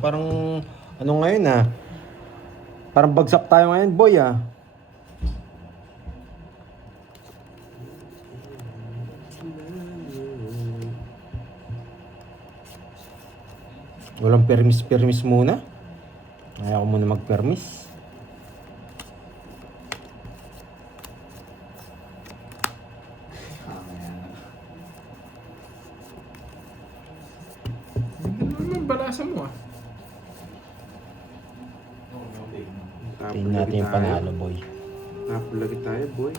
Parang ano ngayon Parang bagsak tayo ngayon, boy Walang permis muna. Ayaw ko muna mag-permis. Ano balasa mo Tingnan natin yung panalo, boy. Napulagi tayo, boy.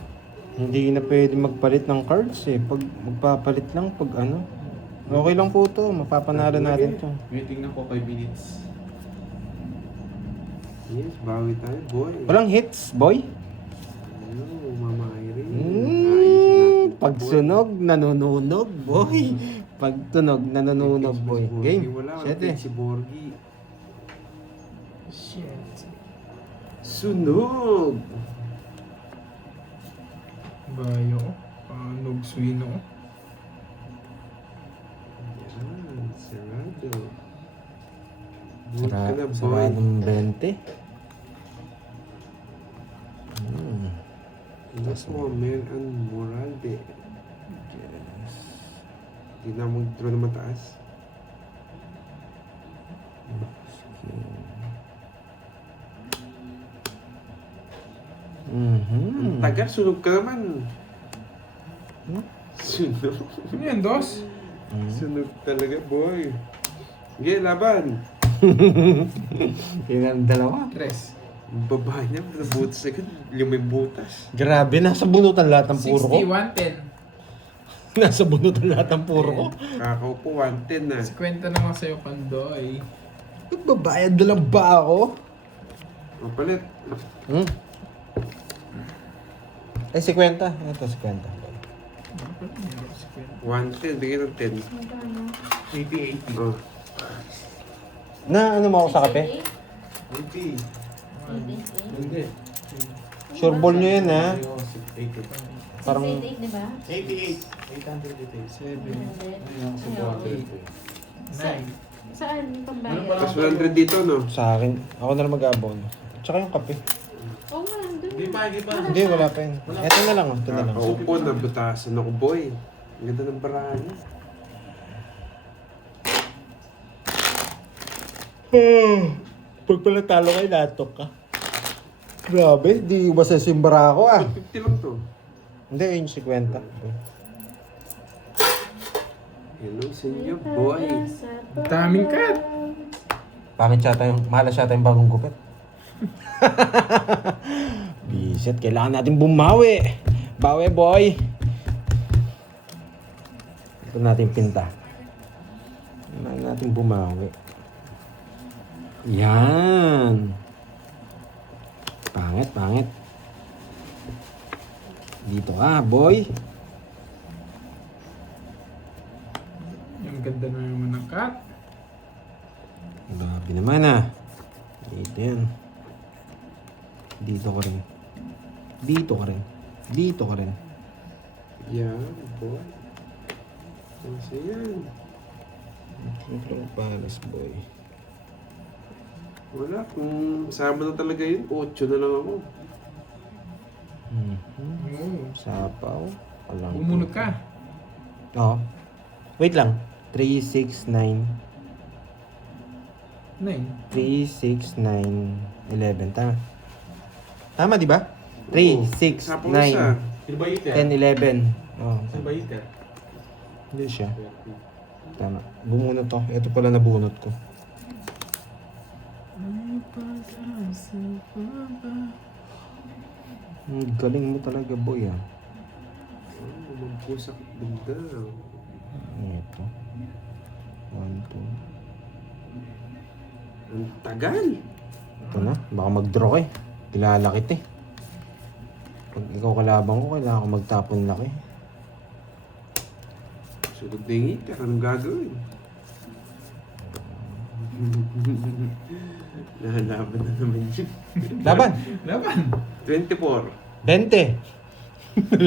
Hindi na pwede magpalit ng cards Pag magpapalit lang, pag ano. Okay lang po to, mapapanalo natin to. Waiting na po 5 minutes. Yes, bawi tayo, boy. Walang hits, boy. Ano, Mama Irene. Ayusin natin to, Pag boy. sunog, nanununog, boy. Pag tunog, nanununog, boy. Borgie, Game. Wala, Siyete. si Borgie. Shit. Sunog! Bayo. Panog swino. Yan, sarado. Buhat ka na, boy. Saradong 20. That's Momer and Moralde. Yes. Hindi na mag-draw na mataas. Ang tagal, sunog ka naman. Sunog. Ano yan, dos? Sunog talaga, boy. Sige, laban. Yun ang dalawa. Tres. Ang baba niya, nabutas agad. Lumay butas. Grabe, nasa bunutan lahat ng puro ko. 60, 110. Nasa bunutan lahat ng puro ko. Kakaupo, 110 na. 50 naman sa'yo, Pandoy. Magbabayad na lang ba ako? O, palit. Hmm? Eh, 50. Ito, 50. 110, bigyan ng 10. 80. Oh. Na, ano mo ako sa kape? Hindi. Hindi. Sure ball nyo yan, Parang, 688, di ba? 88. 7. 9. Saan yung pambayad? Ano pala? Tapos 100 dito, no? sa akin, ako na lang mag-abon. Tsaka yung kape. Oo nga, doon. Hindi pa. Hindi, wala pa yun. Ito na lang, ito na lang. Kakaupo, nabutasan ako, boy. Ang ganda ng barahan niya. Pag pala talo kayo, natok ka. Grabe, di ba sa simbara ako 50 lang to. Hindi, yung 50. Hello sa inyo, boy. Daming cut. Pangit siya tayong, mahala siya tayong bagong gupit. Bisit, kailangan natin bumawi. Bawi, boy. Ito natin pinta. Kailangan natin bumawi. Yan. Pangit. Dito ka, boy. Yung ganda na naman ng cut. Grabe naman Dito yan. Dito ka rin. Dito ka rin. Yan, boy. Kasi yan. Central Palace, boy. Wala, kung sama na talaga yun, 8 na lang ako. Oo. Sapaw. Alam ko. Bumunod ka. Oo. Wait lang. 3, 6, 9. 9. 3, 6, 9, 11. Tama. Tama, di ba? 3, 6, Sapaw isa. 9, Sino ba iter? 10, 11. Oh, Sino ba iter? hindi siya. Tama. Bumunot to. Ito pala nabunot ko. Galing mo talaga, boy, Magpusak bigla. Ito. 1, 2. Ang tagal. Ito na. Baka mag-draw ka Kilala kita Pag ikaw kalaban ko, kailangan ko magtapon laki. Sunod na yung iter. Anong gagawin? Nahalaban na naman yun. Laban! Laban. 24. 20!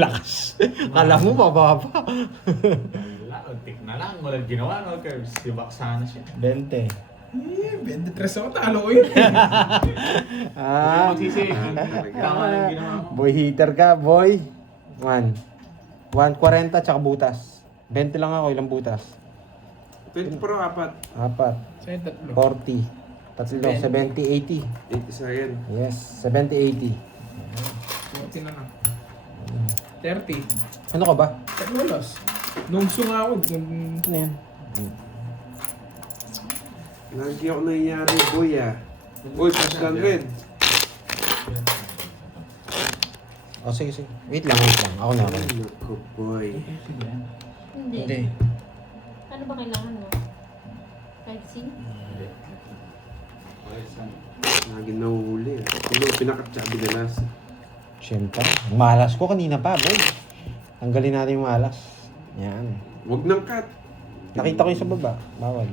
Lakas! Kala mo mababa. Wala, untik na lang. Walang ginawa, no? Curves. Sibak sana siya. 20. 23 ako, talo ko yun. Ah, Magsisi. talaga. Tama lang ginawa ko. boy hitter ka, boy. 140 tsaka butas. 20 lang ako, ilang butas? 20 pro, 4. 4, Sa'yo tatlo. 40. Tatlo, 70, 80. 80 sa yan. Yes, 70, 80. 40 na lang. 30. Ano ka ba? Tatlo loss. Nung sungawad. Ano yan? Lagi ako nangyayari, boy ah. Boy, plus 100. Oh, sige, sige. Wait lang. Ako na. Ay, naku, boy. Hindi. Ano ba kailangan mo? 5C? Lagi nahuhuli ah. Ano, pinakatsa binalas. Siyempre. Ang malas ko kanina pa, boy. Tanggalin natin yung malas. Yan. Huwag nang cut. Nakita ko yung sa baba. Bawal.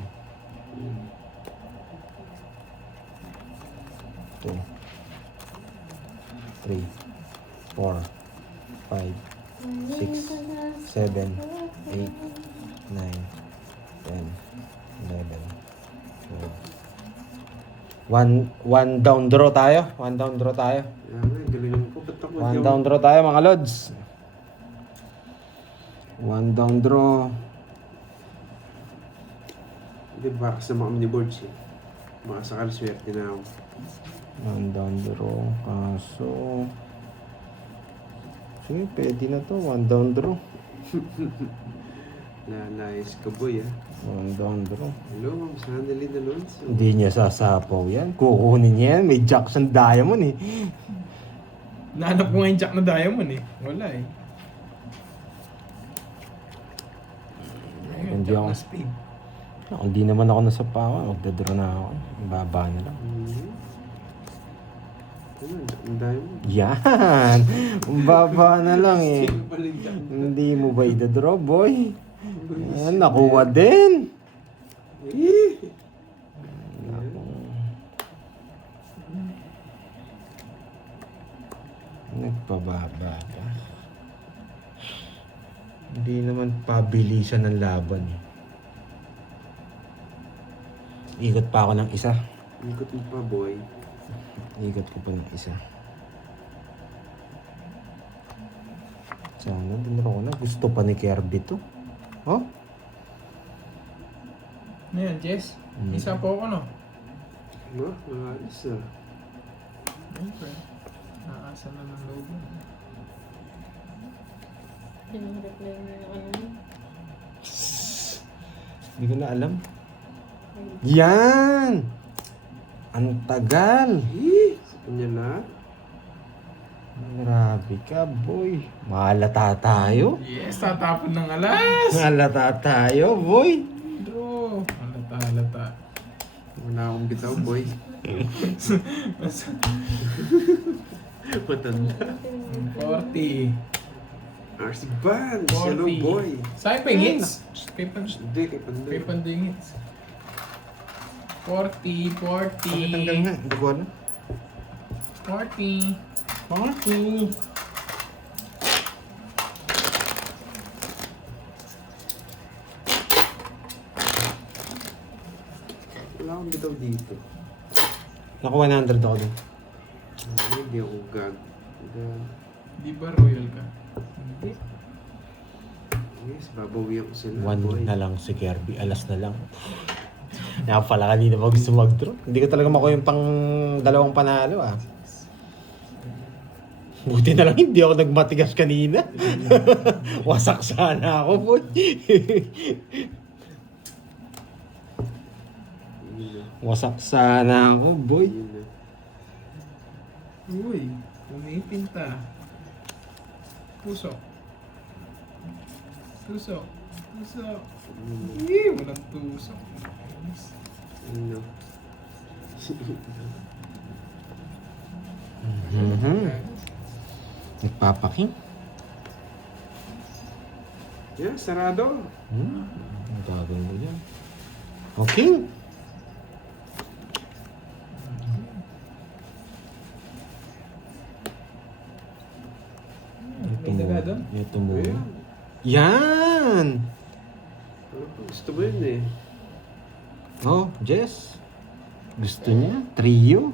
2, 3, 4, 5, 6, 7, 8, 9, 10, 11, 12. One down draw tayo. One down draw tayo. Yan, galingan ko. Ba't ako One down draw tayo mga lods. One down draw. Hindi, baka sama kami ni Borges eh. Baka sakal swerte na ako. One down draw. Kaso... Sige, pwede na to. One down draw. Lalayas ka, boy ah. One down draw. Hello, Ma'am Sandalin Alonso. Hindi niya sasapaw yan. Kukunin niya yan. May Jackson Diamond eh. Nahanap ko nga yung jack na diamond eh. Wala eh. Ayun, Hindi jack ako- na speed. Hindi naman ako nasapawan. Magdadraw na ako. Baba na lang. Ano, ang dami mo. Yan! Ang baba na lang eh. Sino pala yung jack? Hindi mo ba idadraw, boy? Yan, nakuha din. Eh! Nagpababa ka. Hindi naman pabilisan ng laban eh. Ikot pa ako ng isa. Ikot mo pa, boy. Ikot ko pa ng isa. Sana dinaro ko na. Gusto pa ni Kirby to. Oh? Ano yan, Jess? Mm. Isa po ako, no? No, nakaalis ah. Okay. Nakasa na ng logo. Pinag-reply mo yung ano mo. Hindi ko na alam. Yan! Ang tagal! Eh! Sa kanya na. Grabe ka, boy. Mahalata tayo. Yes, tatapon ng alas! Mahalata tayo, boy. Draw! Halata. Wala akong bitaw, boy. Matanda. 40. RC Bands! Hello, 40. boy. Sa'yo pa yung hits? Kay Hindi, kay Panday. Panday yung hits. 40. Tanggal nga. Hindi ko alam. 40. Wala akong bitaw dito. Naku, 100 ako dun. Hindi ako gag. Di ba royal ka? Hindi. Yes, babawi ako sila, One boy. na lang si Kirby. Alas na lang. Kaya pala kanina pa gusto mag-draw. Hindi ko talaga makuha yung pang dalawang panalo ah. Buti na lang hindi ako nagmatigas kanina. Wasak sana ako, boy. Yun na. Wasak sana ako, boy. Yun na. Uy, umipinta. Puso. Walang tusok. Yun na. Nagpapaking. Yeah, sarado. Ang gagawin mo yan. Okay. May daga doon? Ito mo. Ayan. Yan! Ano pa? Gusto mo yun eh. Oh, Jess. Gusto niya? Trio?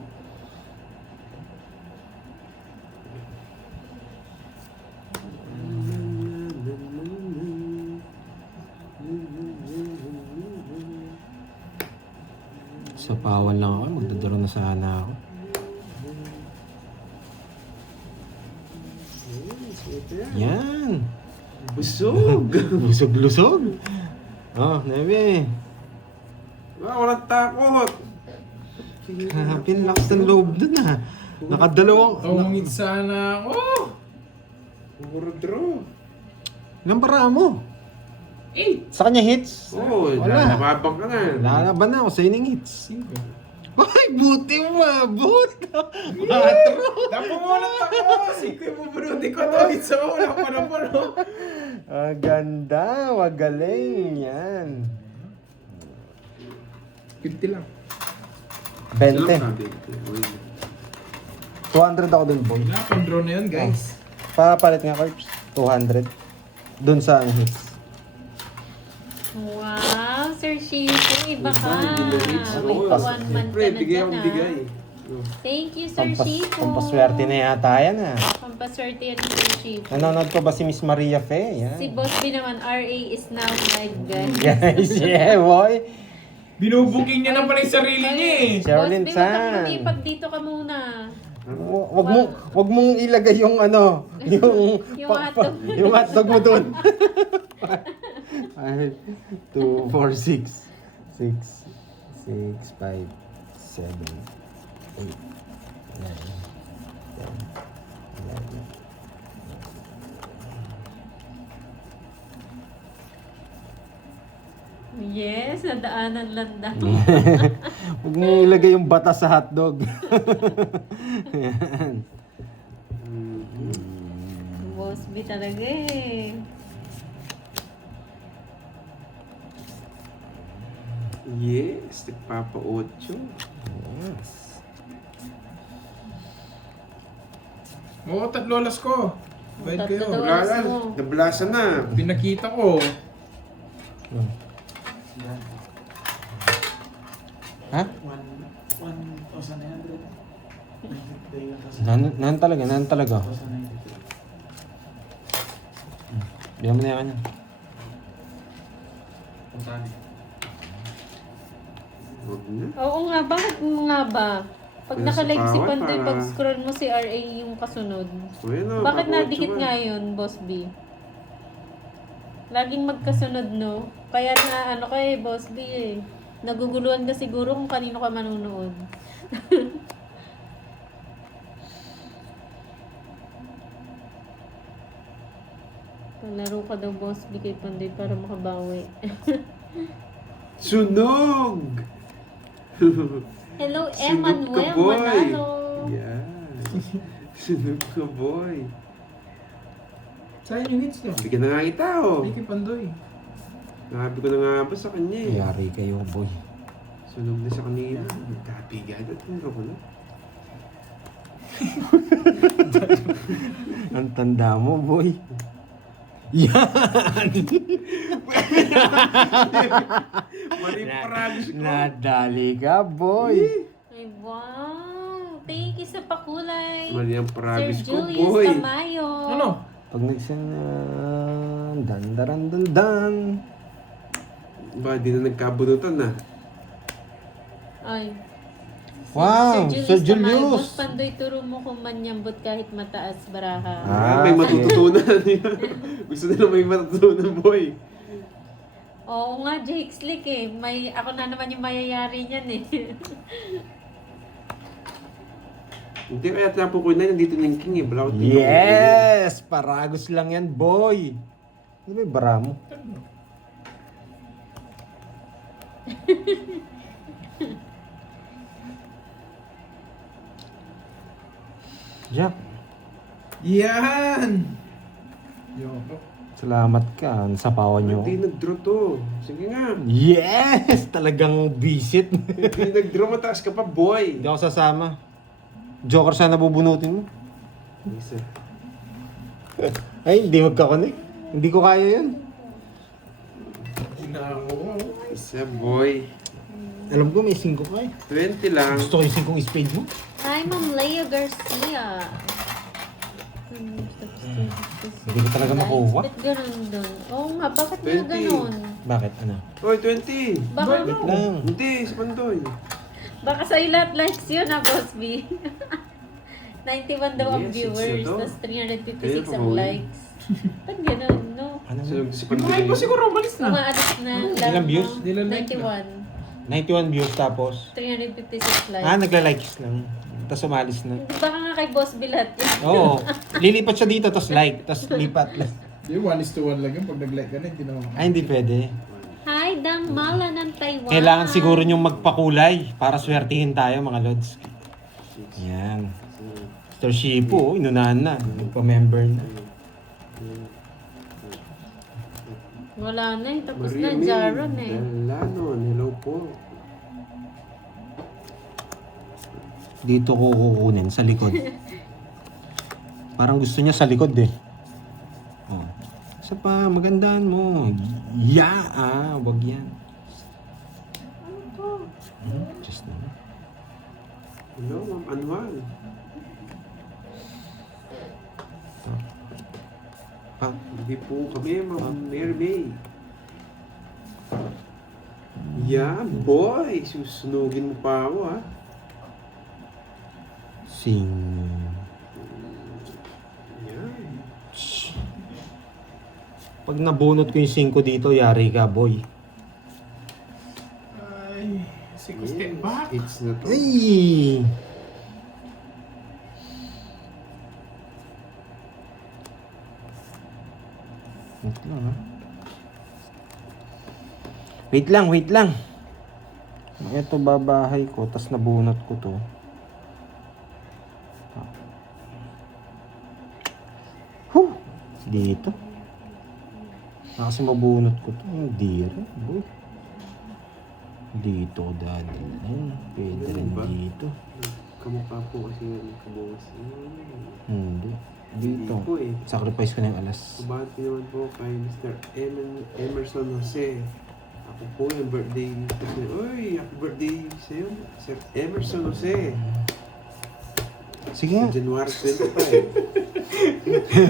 Sa pawan lang ako. Magdadaro na sana ako. Yan. Busog! Lusog-lusog. Oh, Nebe. Walang takot! Pinlakas ng loob dun ah. Nakadalawang... Tumungit sana ako. Puro draw. Ilang bara mo? Sa kanya hits? Oo, Wala. nababang ka na. Lalaban na ako sa ining hits. 5. Ay, buti mabot! Dapat mo lang ako. 5 yung bubunutin ko. Tawid sa wala pa na po. Ang ganda, magaling yan. 50 lang. 20. 200 ako dun, boy. Wala pang draw na yun, guys. Papalit nga, Corps. 200. Dun sa ano, hits. Wow, Sir Shifu, iba ka. May Oo, 1 month siyempre, ka na bigay dyan akong ah. bigay. Thank you, Sir Shifu. Pampaswerte na yata yan ah. Pampaswerte yan, Sir Shifu. Nanonood ko ba si Miss Maria Fe? Yan. Si Boss B naman, RA is now live, guys. Guys, yeah, boy. Binubuking niya na pala yung sarili niya eh. Sherilyn Boss B, huwag kang Chan. lumipag dito ka muna. Wag mong ilagay yung ano, yung Yung hotdog. yung hotdog mo doon. 5 2 4 6 5 7 8 9 Yes, nadaanan lang daw. 10. Huwag mong ilagay yung bata sa hotdog. Yan. Boss B talaga eh. Yes, nagpapa-8. Yes. Oo, tatlolas ko. Bayad kayo. Tatlo. Wala lang, nablasan na. Pinakita ko. Ha? 1,900. Nan talaga. Bigyan mo na yan kanya. Huwag na. Oo nga, bakit nga ba? Pag Kaya naka-live sa si bawat Pandoy, para- pag-scroll mo si RA yung kasunod. Well, Bakit papa-8 nadikit ba? nga yun, Boss B? Laging magkasunod, no? Kaya na ano kay Boss B eh. Naguguluhan ka siguro kung kanino ka manunood. Palaro ka daw, Boss B, kay Pandoy para makabawi. Sunog! Hello, Sunog ka, Emmanuel boy. Manalo. Yan. Sunog ka, boy. Saan yung hits niyo? Bigyan na nga kita, oh. Hindi kay Pandoy. Nabi ko na nga ba sa kanya eh. Yari kayo, boy. Sunog na sa kanina. Magkapigan at hindi ko na. Ang tanda mo, boy. Yan! Mali paragos ko. Nadali ka, boy. Ay, wow. Thank you sa pakulay. Mali ang Sir paragos ko, Julius boy. Tamayo. Ano? Pag nagsanan, dan. Ba, di na nagkabunutan na. Ay. Wow, Sir Tamayo. Julius. Boss Pandoy, turo mo kung manyambot kahit mataas baraha. Ah. May matututunan yun. Gusto nila may matutunan, boy. Oo nga, Jake Slick eh. Ako na naman yung mayayari niyan eh. Hindi kaya tapo ko na nandito ng king eh. Balakot din ako. Yes! Paragos lang yan, boy. Ano ba yung bara mo? Jack, Yan! Yoko. salamat ka. Nasapawan niyo. Hindi nag-draw to. Sige nga. Yes! Talagang visit. Hindi nag-draw, mataas ka pa, boy. Hindi ako sasama. Joker sana bubunutin mo. Isa. Ay, hindi magkakonek. Hindi ko kaya yun. Ginako. Isa, boy. Alam ko may 5 ka eh. 20 lang. Gusto ko yung 5 spade mo. Hi, Ma'am Lea Garcia. Hindi ko talaga makuha. Ba't ganun dun? Oo nga, bakit nga 20. ganun? Bakit? Ano? Oy, 20. Baka, Wait lang. Hindi, si Pandoy. baka sa'yo lahat likes yun ha, Boss B. 91 daw ang Yes, viewers, it's ito. tapos 356 Kaya ang pa, likes. Ba't ganun, no? Ano? Si Pandoy. Ay po siguro umalis na. Umaalis na. Ilang views? 91. 91 views tapos. 356 likes. Nagla-likes lang. Tapos umalis na. Baka nga kay Boss B lahat yun. Oo. Lilipat siya dito, tapos like, tapos lipat lang. Di 1:1 lang yun. Pag nag-like ka na, hindi naman. Ay, hindi pwede. Hi, Dang Mala ng Taiwan. Kailangan siguro niyong magpakulay para swertihin tayo, mga lods. Yan. Mr. Shipo, inunahan na. Nagpa-member na. Wala na eh. Tapos Maria na, May Jaron eh. Dalanon, hello po. Dito ko kukunin, sa likod. Parang gusto niya sa likod eh. Oh. Isa pa, magandaan mo. Wag yan. Just na. Hello, Ma'am Anwal. Pa, Hindi po kami, Ma'am Mary May. Yan, boy. Susunugin mo pa ako, ha? sing. Yan. Pag nabunot ko yung 5 dito, yari ka, boy. Ay, si step back. It's na to. Ay! Wait lang, ha? Wait lang. Ito babahay ko, tas nabunot ko to. Huh! Dito. Kasi mabunot ko to. Hindi rin, boy. Dito, daddy. Ayun, pwede rin Ba? dito. Kamukha po kasi yung kabukas. Hindi. Dito. Hindi po eh. Sacrifice ko na yung alas. Kabati naman po kay Mr. Emerson Jose. Ako po yung birthday. Kasi, uy, happy birthday sa'yo, Sir Emerson Jose. Sige nga. January 25.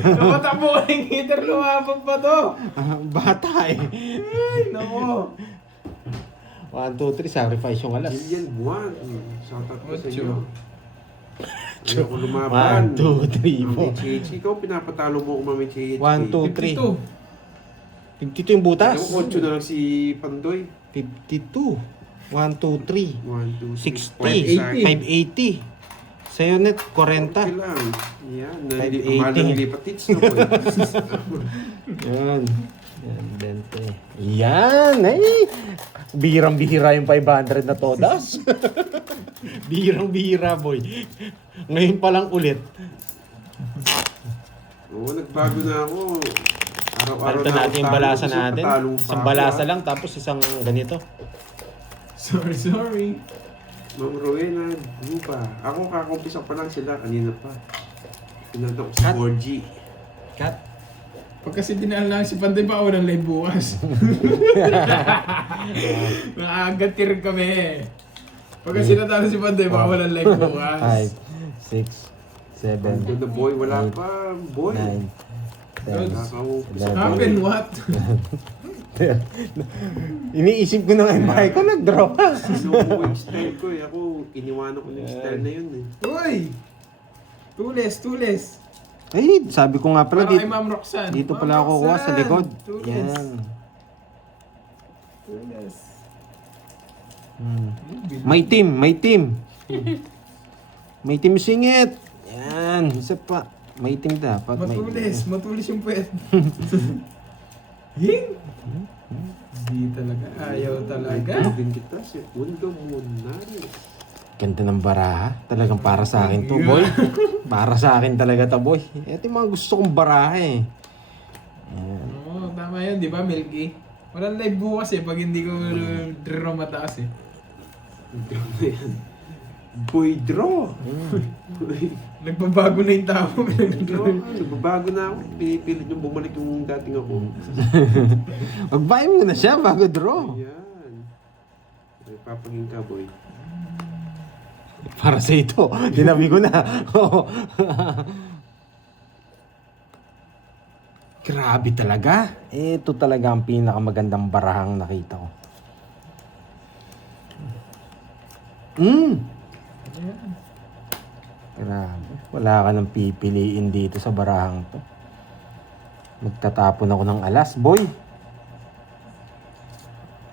Namatakbo ka ng heater, lumabag pa to. Bata eh. Ay, nako. 1, 2, 3, sacrifice yung alas. Jillian Buwan. Shoutout po sa Ocho. inyo. Ayoko lumaban. 1, 2, 3, Mami Chichi. Ikaw pinapatalo mo ko, Mami Chichi. 1, 2, 3. 52. 52 yung butas. Yung 8 na lang si Pandoy. 52. 1, 2, 3. 1, 2, 60. 580. Sa'yo net, 40. Okay lang. Yan. 580. Mahal ng lipat tits na po. Yan. Yan, 20. Yan! Ay! Bihirang-bihira yung 500 na todas. Bihirang-bihira, boy. Ngayon pa lang ulit. Oo, nagbago na ako. Araw-araw Palitan natin yung balasa kasi natin. patalong pa Isang ako, balasa ah. lang, tapos isang ganito. Sorry. Ma'am Rowena, ano ba? Ako kakumpisa pa lang sila kanina pa. Pinantok sa Cut. 4G. Cut. Pag kasi dinaan lang si Panday pa, walang live bukas. Nakagatir kami. Pag kasi natalo si Panday pa, walang live bukas. 5, 6, 7, Ando the boy, wala pa. Boy. 9, 10, Nakakaupisa. Happen what? Iniisip ko na nga yung bahay ko, nag-draw ka. Sinuko yung style ko eh. Ako, iniwanan ko na yung style na yun eh. Uy! Tules. Ay, sabi ko nga pala, Para kay dito, Ma'am Roxanne. dito Ma'am pala ako kuha sa Roxanne, likod. Tules. Yan. Tules. May team. May team singit. Yan, isa pa. May team dapat. Matulis yung puwet. Hing! Hindi talaga. Ayaw talaga. Din kita si Mundo Munares. Ganda ng baraha. Talagang para sa akin to, boy. Para sa akin talaga to, boy. Ito yung mga gusto kong baraha eh. Yan. Oo, tama yun, di ba, Milky? Walang live bukas eh, pag hindi ko draw mataas eh. Boy draw. Nagbabago na yung tao. Draw. Nagbabago na ako. Pinipilit yung bumalik yung dating ako. Mag-buy mo na siya bago draw. Ayan. Ito Papaging ka, boy. Para sa ito. Dinabi ko na. Grabe talaga. Ito talaga ang pinakamagandang barahang nakita ko. Grabe. Wala ka nang pipiliin dito sa barahang to. Magtatapon ako ng alas, boy.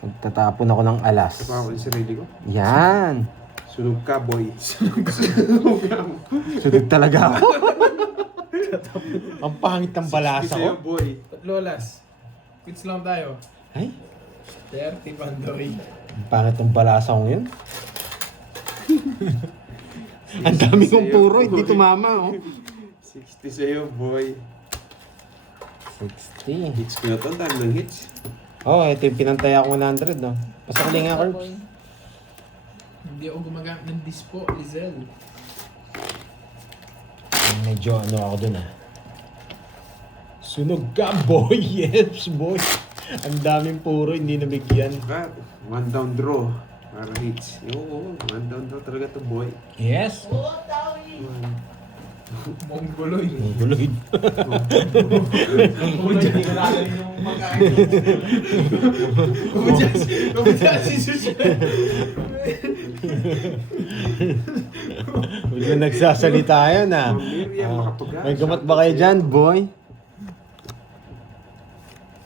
Magtatapon ako ng alas. Sa pa ako yung sarili ko. Yan. Sunog ka, boy. Sunog talaga ako. Ang pangit ng balasa Sa'yo, ko. boy. Lolas. Quits lang tayo. Ay, 30 Pandoy. ang pangit ng balasa ko ngayon. Ang dami kong puro, hindi tumama, oh. 60 sa'yo, boy. 60. Hits ko na to. Ang dami ng hits. Oh, ito yung pinantay ako 100, no? Pasakali nga, Curbs. Hindi ako gumagamit ng dispo, Lizelle. Medyo ano ako dun, ah. Sunog ka, boy. Yes, boy. Ang daming puro, hindi nabigyan. Kat, one down draw. Para hits. Oo, one down draw talaga to, boy. Yes. Mongoloy. Guloy. Kumudya si Sushi. Huwag na nagsasalita yan, ah. Miriam, makapaga. May gamot ba kayo dyan, boy?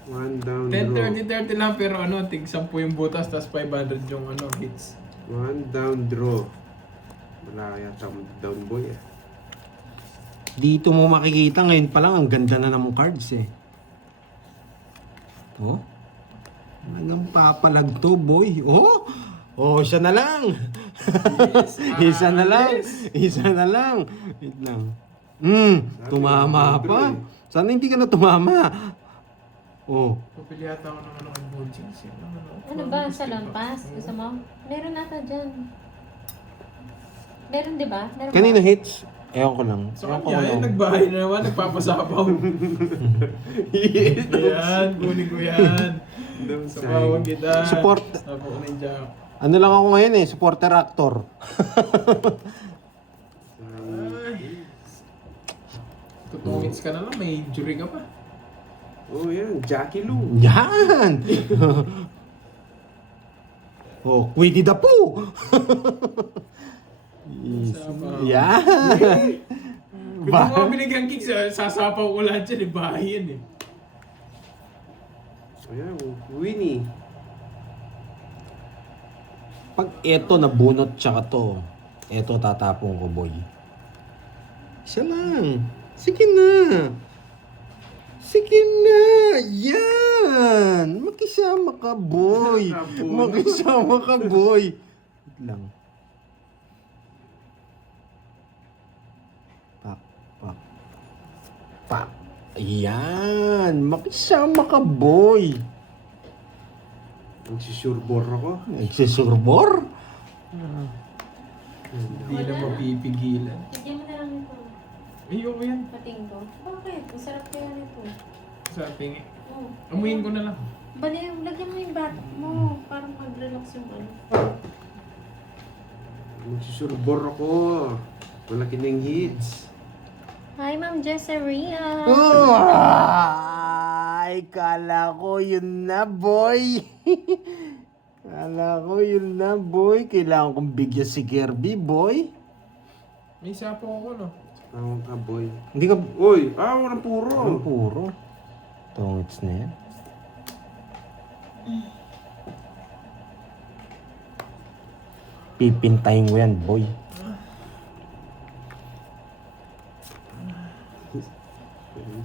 One down draw. 10, 30 lang pero ano, tig 10 yung butas tapos 500 yung ano, hits. One down draw. Wala yata ang down, boy. Dito mo makikita ngayon pa lang, ang ganda na ng cards, eh. Oh? Anong papalag to, boy? Oh? Oh, isa na lang. Isa na lang. Isa na lang. Wait lang. Tumama pa. Sana hindi ka na tumama. Oh. Pupili yata ako ng ano kay Bonching. Ano ba? Salon pass? Gusto mo? Meron ata dyan. Meron, di ba? Meron Kanino ba? hits? Ewan ko lang. So Ewan ko kanya, lang. nagbahay na naman, nagpapasapaw. Yan, kunin ko yan. Sapawan kita. Support. Sapaw na yung jack. Ano lang ako ngayon eh, supporter actor. Tutungits ka na lang, may injury ka pa. Oh, yan. Jackie Lou. Yan! Oh, Quiddy the Pooh! Sapaw. Yan! Kung di mo binigyan kick, sasapaw ko lahat dyan, bahay yan eh. Ayan, Winnie. Pag eto nabunot tsaka to, eto tatapong ko, boy. Isa lang. Sige na. Sige na. Yan. Makisama ka, boy. Makisama ka, boy. Wait lang. Pak, pak. Pak. Yan. Makisama ka, boy. Nagsisurbor ako. Nagsisurbor? Hindi na mapipigilan. Bigyan mo na lang ito. Ayoko yan. Pating ko. Bakit? Masarap kaya nito. Sa ating Oh. amuyin ko na lang. Bali, lagyan mo yung bat mo. Parang mag-relax yung ano. Nagsisurbor ako. Malaki na yung hits. Hi, Ma'am Jesseria. Ay, kala ko yun na, boy. Kala ko yun na, boy. Kailangan kong bigyan si Kirby, boy. May sapaw ako, no? Tawag ka, boy. Hindi ka... Uy! Walang puro. Ang puro. Tongits na yan. Pipintayin ko yan, boy.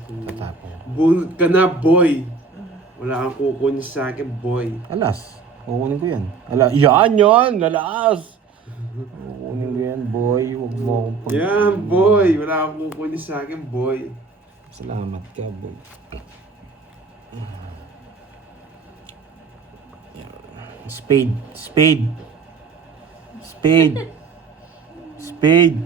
Tatapon. Bunot ka na, boy. Wala kang kukunin sa akin, boy. Alas. Kukunin ko yan. Yan! Alas! Kukunin ko yan, boy. Huwag mo akong pag... Yan, boy. Wala kang kukunin sa akin, boy. Salamat ka, boy. Spade. Spade. Spade. Spade.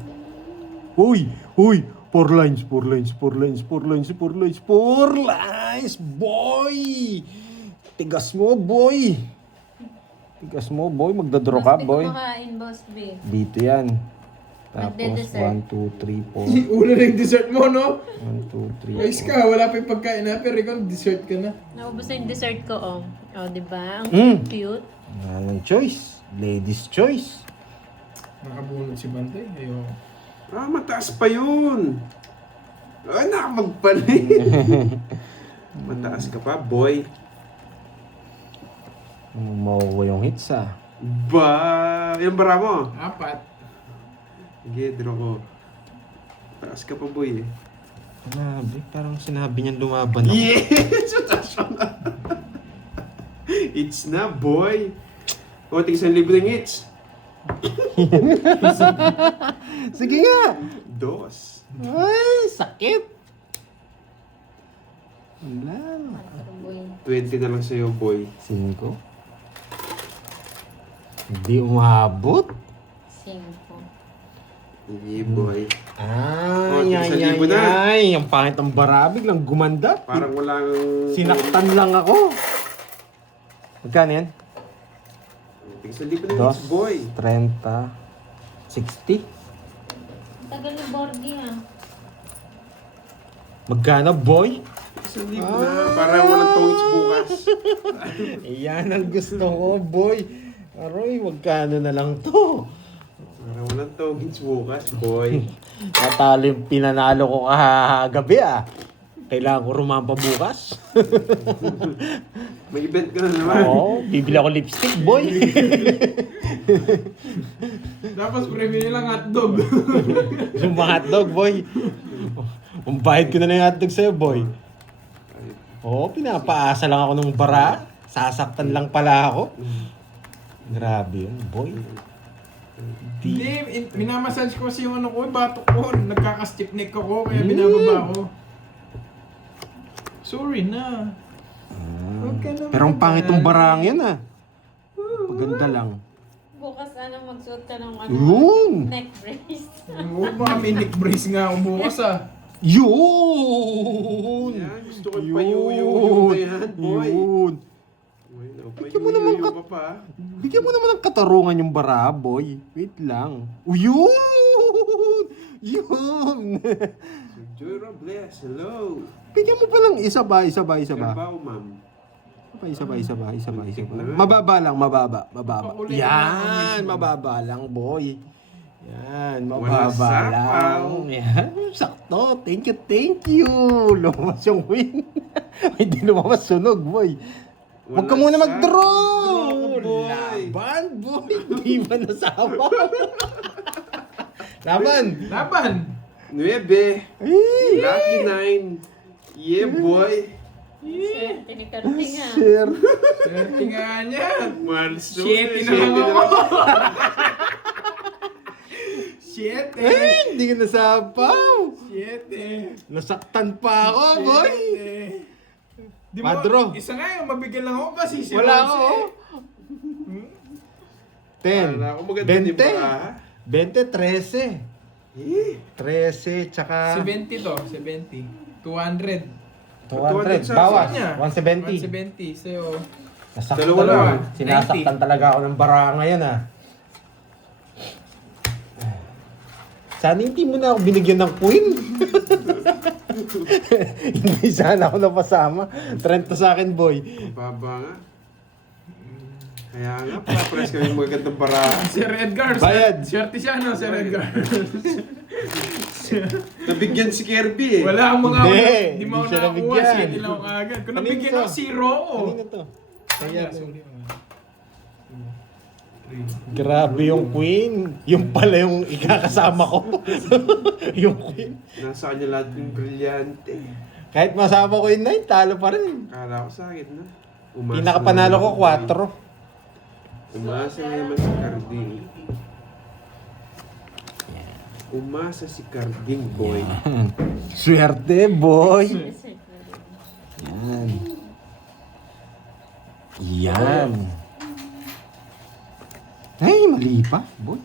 Uy! Uy! 4 lines, 4 lines, 4 lines, 4 lines, 4 lines, 4 lines! Boy! Tigas mo, boy! Tigas mo, boy. Magdadraw ka, Boss B, boy. kumakain, Boss B. Dito yan. Tapos, Magde-dessert. 1, 2, 3, 4. Una na yung dessert mo, no? 1, 2, 3, Guys ka, wala pa yung pagkain na, pero ikaw, dessert ka na. Naubos na yung dessert ko, oh. Oh, di ba? Ang Mm. cute. Yan ang choice. Ladies' choice. Nakabunod si Bantay. Ayun. Ah, mataas pa yun. Ay, nakamagpalit. Mataas ka pa, boy. Makukuha yung hits, ah. Ba, ilang bara mo? 4. Sige, draw ko. Mataas ka pa, boy eh. Grabe, parang sinabi niya lumaban ako. Yes! Mataas ka na. It's na, boy. O, tingin 1,000 ng hits. Sige nga! 2. Ay, sakit! Wala. Karuboy. 20 na lang sa'yo, boy. 5. Hindi umabot. 5. Hindi, boy. Ay, tigil ay, 1,000 na. ay. Ang pangit ng bara, biglang gumanda. Parang walang... Sinaktan lang ako. Magkano yan? Tingin 1,000 ng hits, boy. 30, 60. Tagal ng Borgi, ah. Magkano, boy? 1,000 na. Para walang tongits bukas. Yan ang gusto ko, boy. Aroy, magkano na lang to? Para walang tongits bukas, boy. Natalo yung pinanalo ko kagabi, ah. Kailangan ko rumampa bukas. May event ka na naman. Oo, bibili ako lipstick, boy. Tapos premyo nilang hotdog. Yung mga hotdog, boy. Umbahid ko na yung hotdog sa'yo, boy. Oo, pinapaasa lang ako ng bara. Sasaktan lang pala ako. Grabe yun, boy. Hindi, minamassage ko kasi yung ano ko, batok ko. Nagkaka-stiff neck ako, kaya binababa ko. Sorry na. Huwag ka na Pero ang pangit ng magalit. barang yan, ah. Paganda lang. Bukas, magsuot ka ng Yun! neck brace. Huwag baka may neck brace nga akong bukas ah. Yun! Yan, gusto ko payuyo na yan, boy. Yun! Boy, no, Bigyan mo naman payuyo ka pa. Bigyan mo naman ng katarungan yung bara, boy. Wait lang. Yun! Yun! Joy Robles, hello. Bigyan mo pa lang isa ba? Trabaho, ma'am. Isa ba? Mababa lang, mababa. Pakulay Yan, na lang. mababa lang, boy. Yan, Wala mababa sapaw. lang. Yan, sakto. Thank you. Lumabas yung win. Hindi lumabas sunog, boy. Huwag ka Wala muna sapaw. mag-draw. Draw, boy. Laban, boy. Hindi ba nasabaw? Laban. Laban! 9. Ay, Lucky 9. Yeah, boy. Swerte ni Karting, ah. share. Swerte nga niya. Manso. Shit, na lang ako. Shit Hindi ka nasabaw. Shit Nasaktan pa ako, boy. Di mo, Padro. isa nga yung mabigyan lang ako kasi si Wala Ronce. ako. 10. Wala ako maganda ni Bara. 20, 13. Eh, 13, tsaka 70 to, 70. 200. 200. sa- Bawas. Niya. 170. 170 sa'yo. Nasaktan Dalawa lang. lang. Sinasaktan talaga ako ng bara ngayon, ah. Sana hindi mo na ako binigyan ng queen. Hindi sana ako napasama. 30 sa akin, boy. mababa nga. Kaya nga, pares kami magandang para. Sir Edgar. Bayad. Swerte siya, no, Sir Edgar. Nabigyan si Kirby eh. Wala akong mga Hindi, di mo hindi siya ako nakakuha. nabigyan. Sige lang ako agad. Kung Kanino nabigyan to? ako 0 ako. Kanina to. Kaya, Sorry. grabe yung queen. Yung pala yung ikakasama ko. Yung queen. Nasa kanya lahat yung brilyante. Kahit masama ko yung 9, talo pa rin. Kala ko sa akin na. Pinakapanalo ko 4. Umasa na naman si Carding. Umasa si Carding, boy. Swerte, boy. Yan. Yan. Ay, mali pa, boy.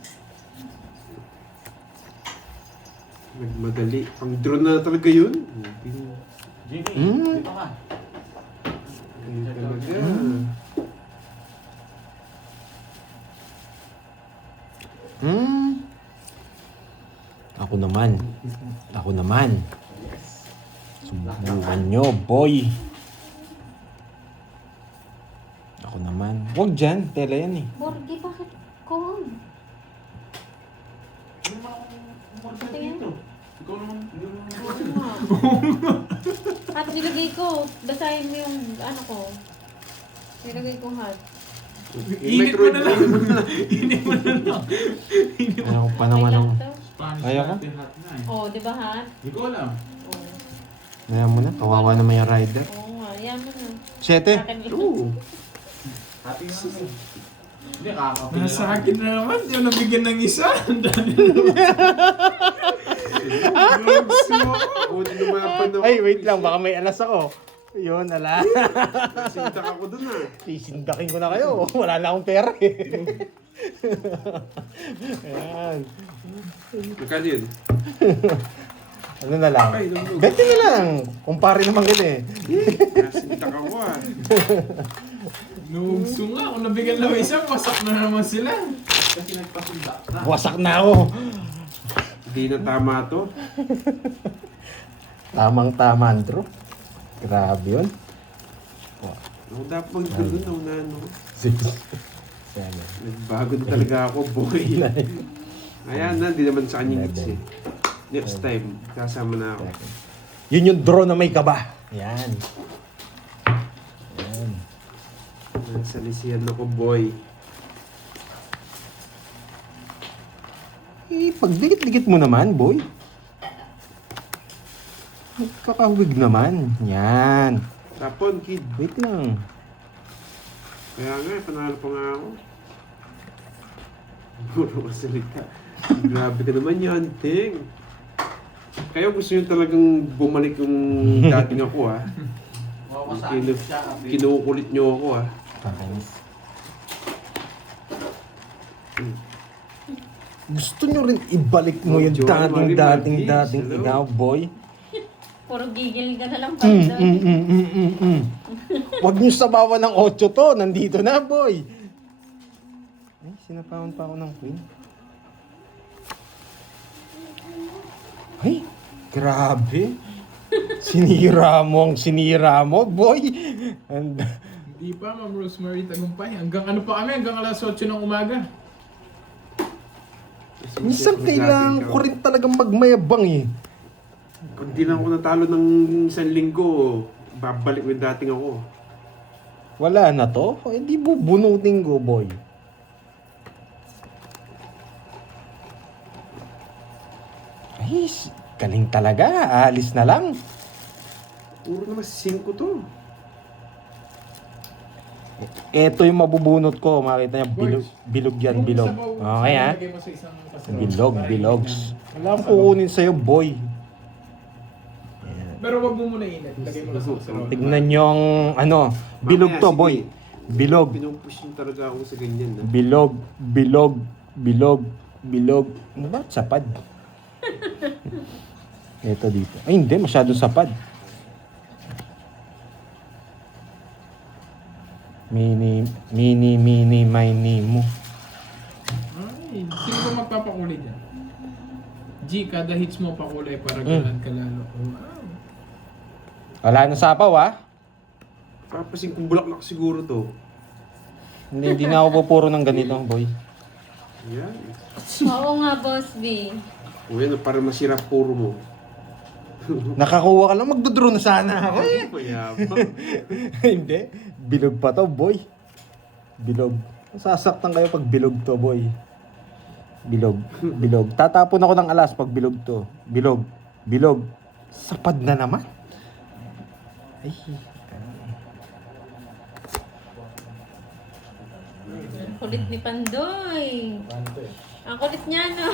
Nagmadali. Ang drone na talaga yun. Hmm. Ay, talaga. Ako naman. Subukan nyo, boy. Ako naman. Huwag dyan, tela yan eh. Borgi, bakit ko? Tingin. Ikaw naman. At nilagay ko. Basahin mo yung ano ko. Nilagay ko hat. Init mo na lang. Init mo na lang. Ayaw ko pa naman ng... Spanish Ayaw ko? latte hot na eh. Oh, di ba hat? Hindi ko alam. Oh. Ayaw mo na, kawawa naman yung rider. Oo nga, yan mo na. 7. Akin lang. Oo. Hati nga ako. Hindi, kakapin na. Nasa akin na naman. Hindi ako nabigyan ng isa. Ang dami Buti lumapan ako. Ay, wait lang, baka may alas ako. Yun, ala. Sintak ako dun ah. Sisindakin ko na kayo. Wala na akong pera eh. Ayan. Magkano yun? Ano na lang? Ay, lumlog. Ganti na lang. Kumpare naman kita eh. Sintak ako ah. Nungso nga. Kung nabigyan lang isa, wasak na naman sila. Kasi nagpasunda na. Wasak na ako. Hindi na tama to. Tamang-tama, Andrew. Grabe yun. Ako dapat magdulo na una ano. 6. 7. Nagbago na talaga ako, boy. Ayan na, di naman sa kanya ngits eh. Next time, kasama na ako. Yun yung draw na may kaba. Yan. Yan. Nasa lisiyan ako, boy. Eh, pagdikit-dikit mo naman, boy. Kakahawig naman. Yan. Tapon, kid. Wait lang. Kaya nga, panalo pa nga ako. Puro kasalita. Grabe ka naman yan, Ting. Kaya gusto nyo talagang bumalik yung dating ako, ha? Kinukulit nyo ako, ha? Kakainis. Gusto nyo rin ibalik mo yung Joey dating Maribel, ikaw, boy? Puro gigil ka na lang pa doon. Huwag nyo sabawan ng 8 to. Nandito na, boy. Ay, sinapawan pa ako ng queen. Ay, grabe. Sinira mo, boy. And, Hindi pa, Ma'am Rosemary Tagumpay. Hanggang ano pa kami? Hanggang alas 8 ng umaga. minsan kailangan ko rin talagang magmayabang eh. Pag di lang ako natalo ng isang linggo, babalik yung dating ako. Wala na to. Eh, di bubunutin ko, boy. Ay, galing talaga. Aalis na lang. Puro naman 5 to. Ito yung mabubunot ko. Makita niya, bilog, bilog yan, Yung bilog. sabaw, Okay ha? lagay mo sa isang kasarap. Bilog, bilogs. Wala akong kukunin sa'yo, boy. Pero wag mo muna init. Lagay mo lang sa kasarap. Tignan nyo ang, ano, bilog Mamaya, to, sige. boy. Bilog. Pinupush nyo talaga ako sa ganyan. Na. Bilog, bilog, bilog, bilog. Ano ba? Sapad. Ito dito. Ay, hindi. Masyadong sapad. Mini, mo. Ay, sino ba magpapakulay dyan? G, kada hits mo pakulay para galan ka lalo. Wow. Wala na sapaw, ah. Papasing kung bulaklak siguro to. Hindi na ako pupuro ng ganito, boy. Yan. Oo nga, Boss B. O yan, para masira puro mo. Nakakuha ka lang, magdodraw na sana ako eh. Mayabang. Hindi. Bilog pa to, boy. Bilog. Sasaktan kayo pag bilog to, boy. Bilog. Bilog. Tatapon ako ng alas pag bilog to. Bilog. Bilog. Sapad na naman. Ay. Ang kulit ni Pandoy. Ang kulit niya, no?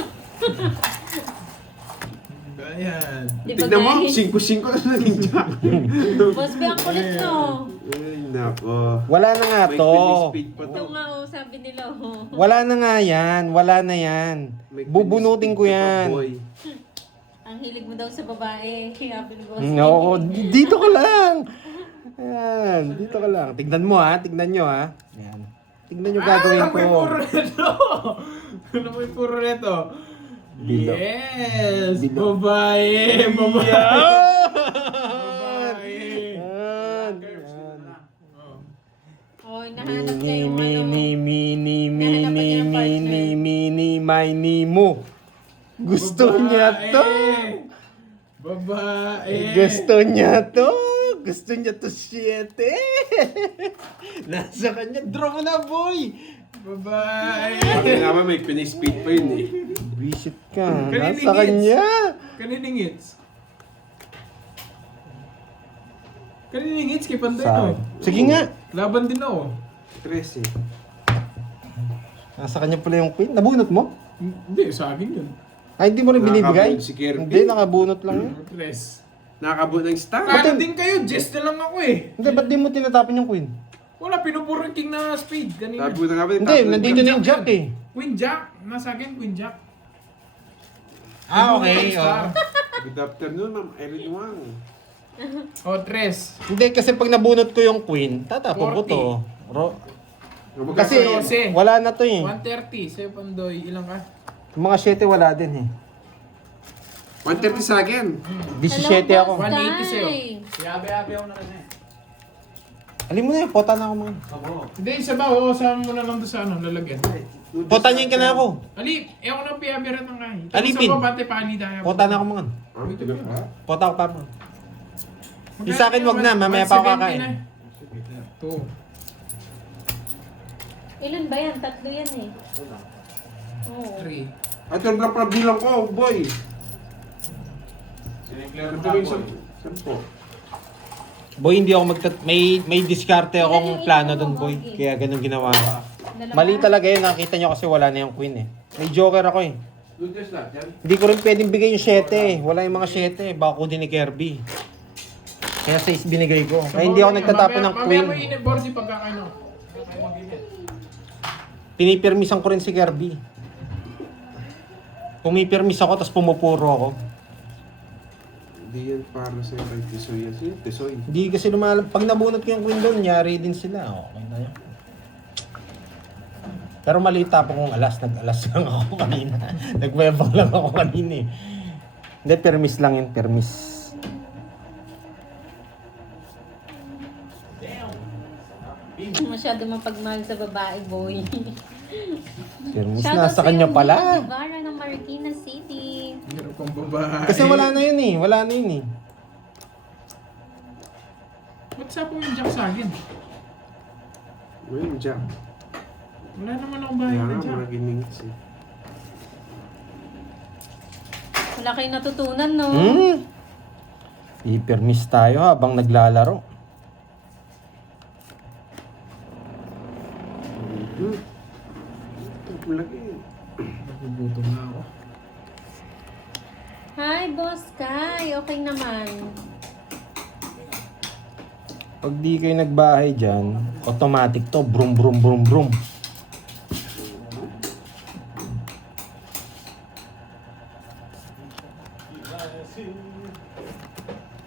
Ayan. Di ba, Tignan mo, guys? 5-5 na naging jack. Boss B, ang kulit, no? Ay, nako. Wala na nga May to. queening speed pa to. Ito nga, oh, sabi nila, oh. Wala na nga yan. Wala na yan. May Bubunutin ko queening speed pa, yan. boy. Ang hilig mo daw sa babae. Kaya Boss B. No, dito ka lang. Ayan, dito ka lang. Tignan mo ha, tignan nyo ha. Ayan. Tignan nyo gagawin Ano may ko. puro neto? Ano may puro neto? Bilo. Yes! Bilo. Babae! Babae! Yan. Oh. Oh, nahanap niya yung ano. Mini, Nahanap pa niya ng partner. mini, mo. Gusto niya to. Babae! Gusto niya to. Gusto niya to 7. Nasa kanya. Draw mo na, boy. Babae! Bakit naman may pinispeed pa yun eh. Visit ka. Kaniningits. Nasa kanya. Kaniningits? Kaniningits kay Panday Sa- no? Sige nga. Laban din ako. 13. Nasa kanya pala yung queen. Nabunot mo? Hindi, sa akin yun. Ay, hindi mo rin binibigay? Nakakabunot si Kirby. Hindi, nakabunot lang yun. Tres. Nakakabot ng star. Kano din kayo, Jess na lang ako eh. Hindi, ba't di mo tinatapon yung queen? Wala, pinupuro yung king na spade kanina. Tabi na nga ba? Hindi, nandito na yung jack eh. Queen Jack. Nasa akin, Queen Jack. Okay. Star. Good afternoon, Ma'am Erin Wang. O, tres. Hindi, kasi pag nabunot ko yung queen, tatapon ko to. Kasi 12. wala na to eh. 130. Sa'yo, Pandoy. Ilang ka? Yung mga 7 wala din eh. 130 sa akin. 17 ako. 180 sa'yo. Yabe-yabe ako na kasi. Alin mo na yun, pota na ako mga. Hindi, isa ba? Oo, sama mo na lang doon sa ano, lalagyan. Pota niya ka na ako. Ali, ako na piyabirat ng kain. Alipin. Sa bate pali tayo. Pota na ako mga. Ah, tiga pa. Pota ako pa mga. Yung sa akin, wag na, mamaya pa ako kakain. 2. Ilan ba yan? Tatlo yan eh. Oo. 3. At yung lang bilang ko, boy. Siniclear mo Ito na yung boy. sampo. Boy, hindi ako may diskarte akong Ilan yung plano ikaw doon, mo, boy. Bogi? Kaya ganun ginawa ko. Dalawa. Mali talaga yun, nakita nyo kasi wala na yung queen eh. May joker ako eh. Ludes lahat yan. Hindi ko rin pwedeng bigay yung 7 eh. Wala yung mga 7 eh. Baka ko din ni Kirby. Kaya 6 binigay ko. Kaya hindi ako nagtatapon ng queen. Mamaya mo init, Borsi, pagkakain ako. Tayo mag-init. Pinipirmisan ko rin si Kirby. Pumipirmis ako, tapos pumupuro ako. Hindi yan para sa kay Tisoy. Yan si Tisoy. Hindi kasi pag nabunot ko yung queen doon, nyari din sila. Okay na yun. Pero mali tapon kong alas. Nag-alas lang ako kanina. Nagwebang lang ako kanina eh. Hindi, permis lang yun. Permis. Masyado mapagmahal sa babae, boy. Permis Shoutout nasa sa'yo, kanya pala. Mia Guevara ng Marikina City. Hirap kong babae. Kasi wala na yun eh. Wala na yun eh. Ba't sa po yung Jack sa akin? Ngayon, Jack. Wala naman akong bahay Kaya na nga, Jack. maraginingits eh. Wala kayong natutunan, no? I-permis tayo habang naglalaro. Ito, laki. Nagugutom na ako. Hi, Boss Kai. Okay naman. Pag di kayo nagbahay dyan, automatic to. Brum, brum, brum, brum.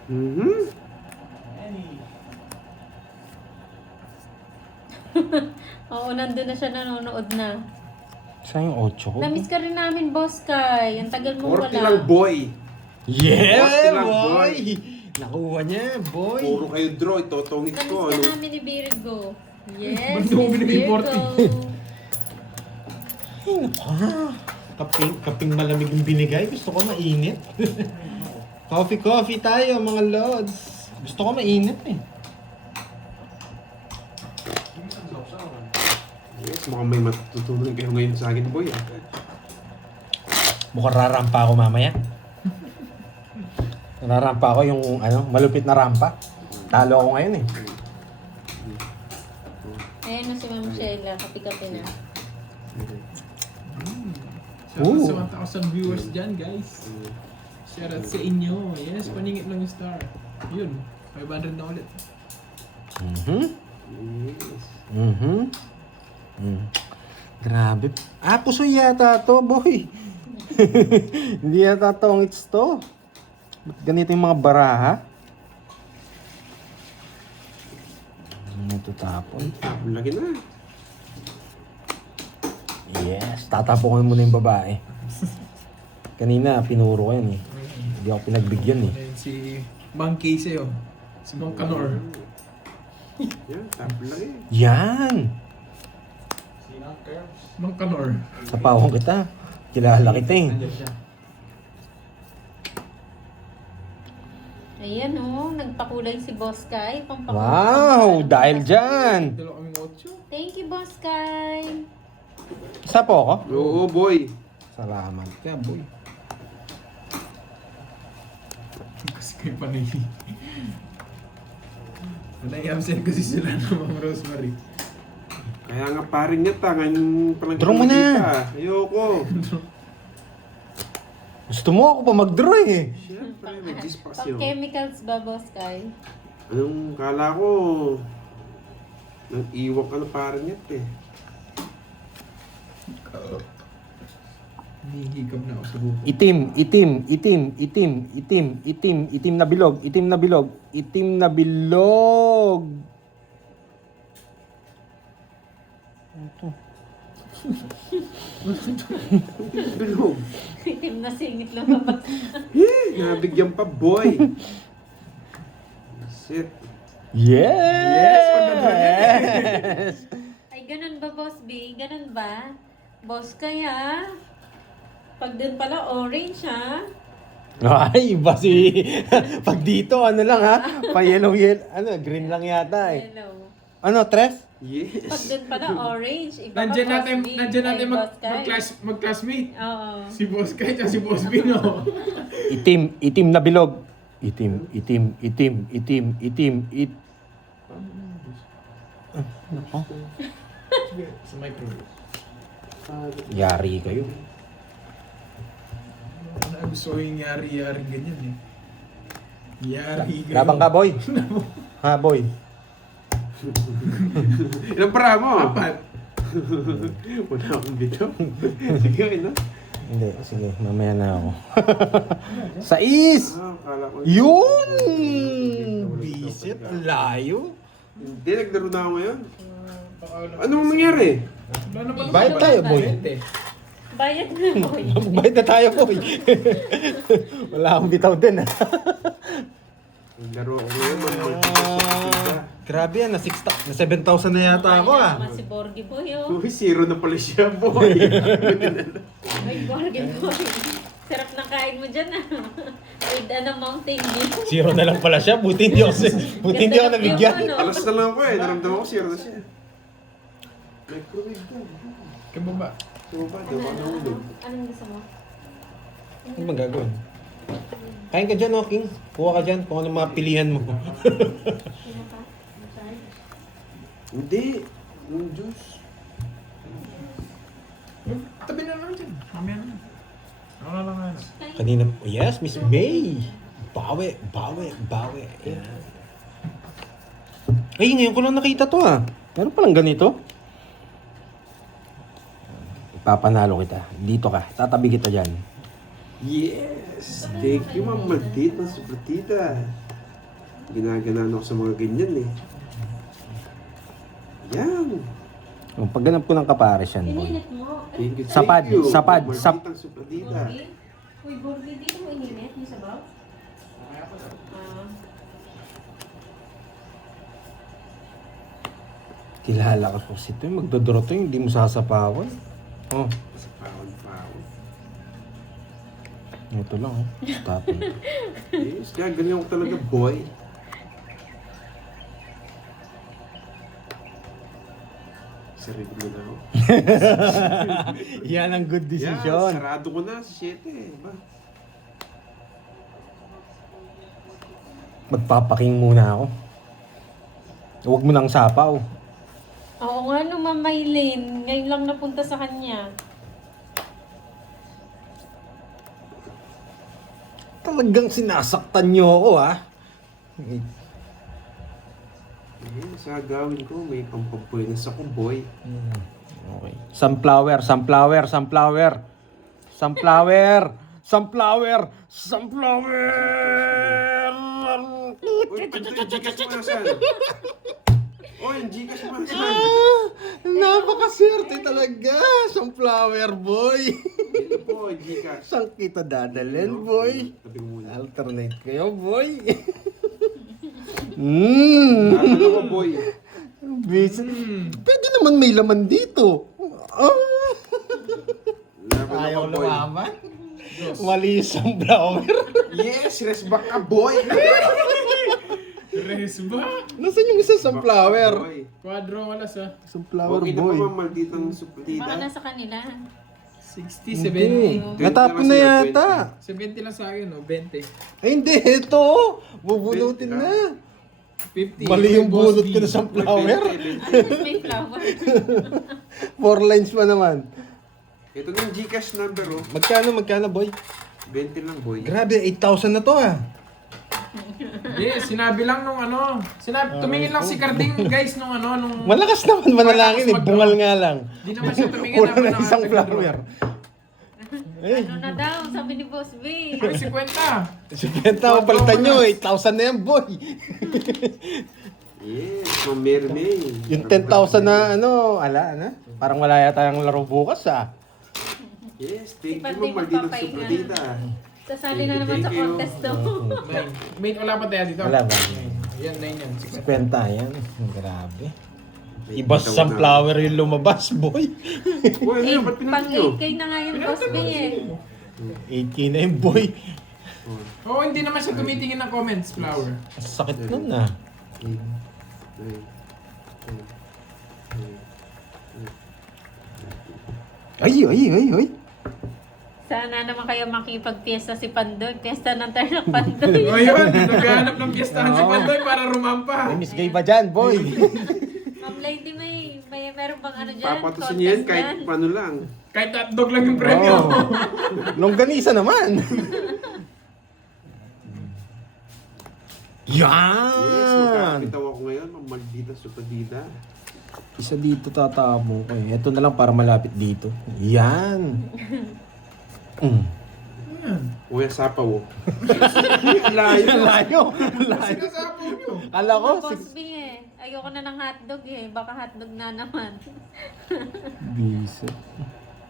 Mhm. Oo, nandun na siya, nanonood na. Saan yung 8 ko? Namiss ka rin namin, Boss Kai. Ang tagal mo 40 wala. lang, boy. Yeah, Forty lang, boy! Nakuha niya, boy. Puro kayo draw. Itotongit Namiss ko. ka Ano? namin ni Virgo. Yes, Ba't mo Miss binigay Virgo. 40? Ay, naku. Kaping malamig yung binigay. Gusto ko mainit. Coffee tayo, mga lods. Gusto ko mainit eh. Yes, mukhang may matutunan kayo ngayon sa akin, boy. Ah. Mukhang rarampa ako mamaya. Rarampa ako yung malupit na rampa. Talo ako ngayon eh. Ayan na si Ma'am Sheila. Kapi-kapi na. Shoutout sa 1,000 viewers dyan, guys. Shoutout sa inyo. Yes, paningit lang yung star. Yun, 500 na ulit. Yes. Grabe. Pusoy yata to, boy. Hindi yata tongits to. Ba't ganito yung mga baraha? Ano ito tapon? Laki na. Yes, tatapukan mo na yung babae. Kanina, pinuro ko yan eh. Hindi ako pinagbigyan eh. Ayun, si Mang Casey, oh. Si Mang Canor. Yan, tap lang eh. Yan! Sinang curves. Mang Canor. Sapawan kita. Kilala kita eh. Nandiyan siya. Ayan oh, nagpakulay si Boss Kai. Pampakulay. Wow! Dahil dyan! Dalawa kaming 8. Thank you, Boss Kai. Isa po ako? Oo, boy. Salamat. Kaya boy. Kasi kayo panay. Panay-absent kasi sila ng Ma'am Rosemary. Kaya nga paring niya ta, ngayon palang Draw mo na. kita. Ayoko. Gusto mo ako pa mag-draw eh. Siyempre, may Pang dispasyon. chemicals ba, Boss Kai? Anong kala ko? Nag-iwak ka na paring niya eh. Hihikab na ako sa buko. Itim na bilog, itim na bilog. Ito. Bilog. Itim na singit lumabas. Nabigyan pa, boy. Shit. Yes! Ay, ganun ba, Boss B? Ganun ba? Boss kaya? Pag dun pala, orange, ha? Ay, iba si... Pag dito, ano lang ha? Pa-yellow, ano, green lang yata eh. Hello. Ano, Tres? Pag Yes. dun pala, orange. Iba pa, Nandiyan Boss natin, B. nandiyan Ay, natin Boss Kai. mag-classmate. Oo. Si Boss Kai at si Boss B, no? Itim na bilog. Itim. Nako. Sa microwave. Yari kayo. Ano gusto ko yung yari-yari ganyan eh. Yari ganyan. Labang ka, boy. Ha, boy. Ilang para mo? 4. Wala akong bitaw. Sige, no? Hindi, sige, mamaya na ako. Sais! Kala ko. Yun! Bisit, layo. Hindi, naglaro na ako ngayon. Anong nangyari? Bayad tayo, boy. Bayad na, boy. Bayad na tayo, boy. Wala akong bitaw din, ha? Naglaro ako ngayon, man. Grabe yan, na 7,000 na yata ako, ah. Naman si Borgie Boy, oh. Uy, zero na pala siya, boy. Ay, Borgie Boy. Sarap ng kain mo dyan, ah. With Mountain Dew. Zero na lang pala siya, buti hindi ako nabigyan. Alas na lang ako eh. Naramdaman ko zero na siya. Microwave ko. Kababa. So ba, daw ka nahulog. Anong gusto mo? Ano bang gagawin? Kain ka dyan, oh, King. Kuha ka dyan kung ano mga pilihan mo. Sino pa? Masay? Hindi. Yung juice. Tabi na lang dyan. Mamaya na. Ako na lang nga. Kanina, yes, Miss May. Bawi. Yan. Ay, ngayon ko lang nakita to, ah. Meron palang ganito. Ipapanalo kita. Dito ka. Tatabi kita dyan. Yes! Thank you, Ma'am Maldita, Supratita. Ginaganan ako sa mga ganyan eh. Yan! Ang pagganap ko ng kapares yan, boy. Ininit mo. Thank you, Sapad, thank you. sapad, Malditang Supratita. Borgie? Uy, Borgie, dito mo ininit yung sabaw? Ah. Kilala ko po si ito. Magdodoro to, hindi mo sasapawan. Oh, Sa paon-paon. ito lang, oh. Tapon. Yes, kaya ganyan ko talaga, boy. Sarili mo na ako. Yan ang good Yan, decision. sarado ko na sa 7 eh. Ba? Magpapaking muna ako. Huwag mo nang sapaw. Oo nga, no, Ma'am Maylene. Ngayon lang napunta sa kanya. Talagang sinasaktan niyo ako, ha? Eh, sa gawin ko, may pampabuenas ako, boy. Okay. Sunflower. Uy, pagka-jikas mo nasan? Oh, yung Gcash mo. Napakaswerte talaga. Sunflower boy. Ito po, Gcash. Saan kita dadalhin, boy? Tabi ko muna. Alternate kayo, boy. Ano ko, boy? Busy. Pwede naman may laman dito. Laban Ayaw ako, boy. lumaman. Mali yung sunflower. Yes, rest back ka, boy. Resba. Nasaan yung isang sunflower? Boy. Quadro wala sa Sunflower Okay na boy. pa malditang Baka suplida. nasa kanila. 60, Hindi. 70. Natapon na yata. 70 lang sa akin, no? 20. Ay, hindi. Ito. Bubunutin na. 50. Mali yung Boss bunot B. ko na sunflower. May flower. 4 lines pa naman. Ito na yung Gcash number, oh. Magkano, boy? 20 lang, boy. Grabe, 8,000 na to ah. Hindi, sinabi lang nung ano. Tumingin lang si Carding, guys, nung ano, nung... Malakas naman manalangin eh. Bungal nga lang. Di naman siya tumingin Wala naman na ng isang ating flower. Eh, Ano na daw, sabi ni Boss B. Ay, 50. si Benta, palitan nyo. 8,000 na yan, boy. Yes, Ma'am Mary May. Yung 10,000 na ano, na? Parang wala yata yung laro bukas ah. Yes, thank you, Pati Ma'am Malditang magpapahinga. Superdita. Sasali na naman sa Thank you. contest to. Main, wala pa tayo dito. Wala ba? Yan, 9 yan. 50 yan. Grabe. May Iba bitaw na. sunflower yung lumabas, boy. Uy, ano yun? Ba't Pang pinatid nyo? 8K na nga yun, Boss B eh. 8K na yung boy. Oo, hindi naman siya tumitingin ng comments, flower. Sakit nun ah. 8, 9, 10, Ay. Sana naman kayo makipagpiesta si Pandoy. Piesta ng Tarlac Pandoy. O yun, naghahanap ng piestahan si Pandoy para rumampa. May Miss Gay ba dyan, boy? Ma'am Lady may meron bang ano dyan? Papatusin nyo yan Contest kahit dyan? paano lang. Kahit hotdog lang yung premyo. Oh. Longganisa naman. Yes, Yan! magkakabitaw ako ngayon. Ma'am Malditang Superdita. Isa dito tatamo ko eh. Ito na lang para malapit dito. Yan! Uy, sapaw. Layo. Layo! Sinasapo nyo. Kala ko, Boss B eh. Ayoko na ng hotdog eh. Baka hotdog na naman. Bisa.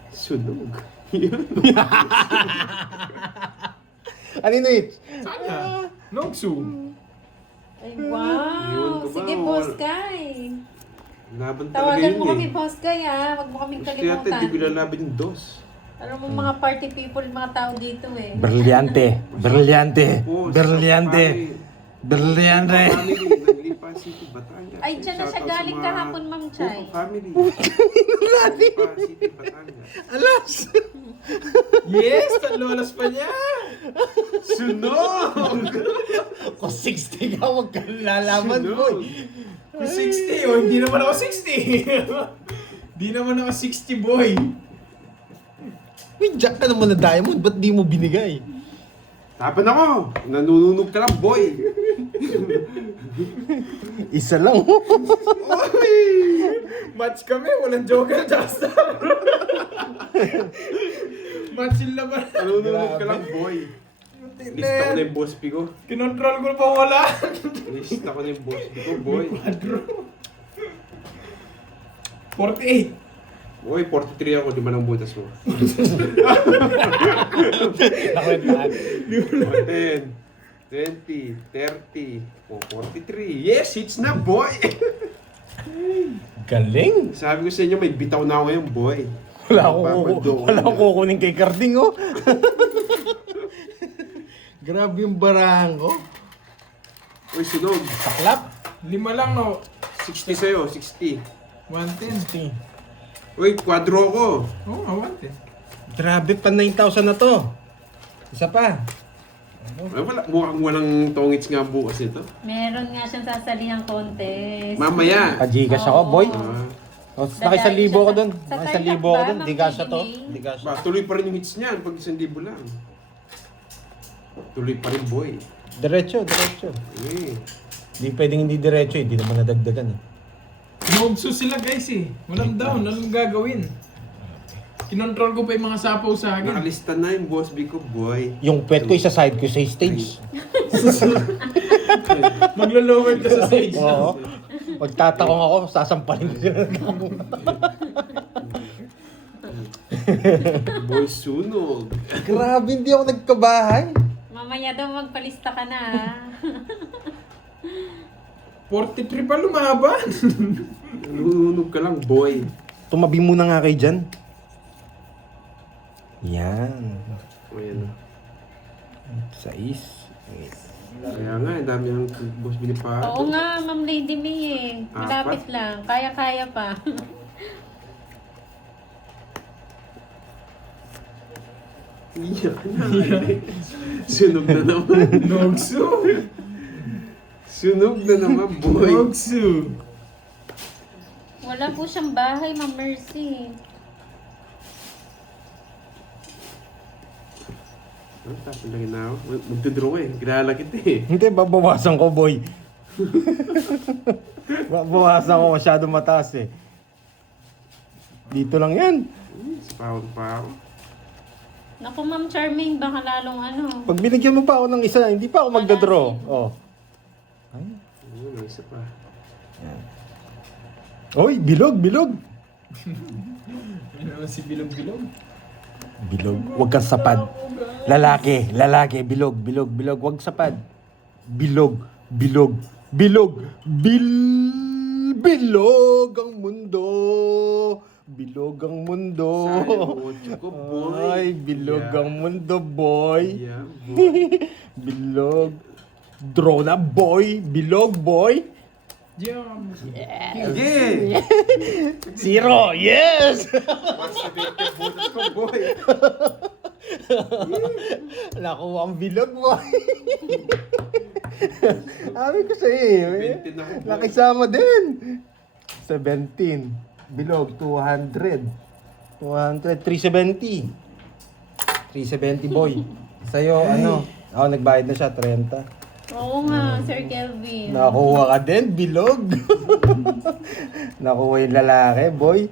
Sunog. Ano yun, Mitch? Sana. Nogsu. Ay, Yun wow! ka ba? Sige, Boss Kai. Laban talaga Tawagan yun mo kami, eh. Boss Kai ah. Huwag mo kaming Gusto yata, di ko kalimutan. lalaban yung dos. Alam mo mga party people, mga tao dito eh. Brilyante! Brilyante! Oo, Brilyante! Brilyante! Family, Naglipa City, Batangas. Ay, dyan na siya Shoutout sa galing mga kahapon, Ma'am Chay. Buko family. Naglipa City, Batangas. Alas! Yes, tanlolas pa niya. Sunog! Kung 60 ka, huwag kang lalaman, boy. Kung 60, o hindi naman ako 60. Di naman ako 60, boy. May jack ka naman na diamond, ba't di mo binigay? Tapan ako! Nanununog ka lang, boy! Isa lang. Match kami, walang joker, just Match yung laban. Nanununog ka lang, boy! Lista ko na yung boss P ko. Kinontrol ko pa wala. Lista ko na yung boss P ko, boy. 48. Boy, 43 ako, di man ang butas mo. 10, 20, 30, 43. Yes, it's na, boy! Galing. Sabi ko sa inyo, may bitaw na ako ngayon, boy. Wala akong kukunin kay Carding, oh. Grabe yung barangko. Uy, sunog. Saklap. 5 lang, no? 60 sa'yo, 60. 110. Uy, kwadro ko. Oo, 110. Grabe, pa 9,000 na to. Isa pa. Ay, mukhang walang tongits nga bukas ito. Meron nga siyang sasalihang contest. Mamaya. Pajigas ako, boy. Ah, O, nakisalibo ko dun. Sa Nakisalibo ko Tarlac ba, dun. Di Ma'am kasya to. Lady May? Di kasya. ba, tuloy pa rin yung hits niyan pag 1,000 lang. Tuloy pa rin, boy. Diretso. Uy. Di pwedeng hindi diretso eh. Di naman nadagdagan eh. Nogsu sila, guys, eh. Walang down, anong gagawin? Kinontrol ko pa yung mga sapaw sa akin. Nakalista na yung boss B ko, boy. Yung pet ko isa side ko sa stage. Maglo-lower ka sa stage. Oo. Pagtatakong ako, sasampalin ko sila. Boy, sunog. Grabe, hindi ako nagkabahay. Mamaya daw magpalista ka na ha. 43 pa lumaban. Nununog ka lang, boy. Tumabi muna nga kayo dyan. Yan. O yan. 6. Kaya nga, dami ang boss binipado. Oo nga, Ma'am Lady May eh. Malapit lang. Kaya-kaya pa. Iyak na. Sunog na naman. Nogsu. Sunog na naman, boy. Nogsu. Wala po siyang bahay, Ma'am Mercy. Tapos lagi na ako. Magtudraw eh. Kilala kita eh. Hindi, babawasan ko, boy. Babawasan ko, masyado mataas eh. Dito lang yan. Spawon pa ako. Naku, Ma'am Charmaine, baka lalong ano. Pag binigyan mo pa ako ng isa, hindi pa ako magdadraw. Oh. Ay. Ano, isa pa. Oy, bilog, bilog. Ano naman si Bilog-Bilog? Bilog, wag kang sapad. Lalaki, lalaki, bilog, bilog, bilog, wag sapad. Bilog, bilog, bilog, bilog ang mundo. Bilog ang mundo. Sayang, otso ko, boy. Ay, bilog Yeah. ang mundo, boy. Yeah, boy. Bilog. Draw na, boy. Bilog, boy. Jam. Sige! 0, yes! Basta dito butas ko, boy. Nakuha ang bilog, boy. Sabi ko sa'yo eh. 20 na ako, boy. Nakisama din. 17. Bilog, 200. 370. 370, boy. Sa'yo, ano? Ako, nagbayad na siya, 30. Oo nga, Sir Kelvin. Nakuha ka din, bilog. Nakuha yung lalaki, boy.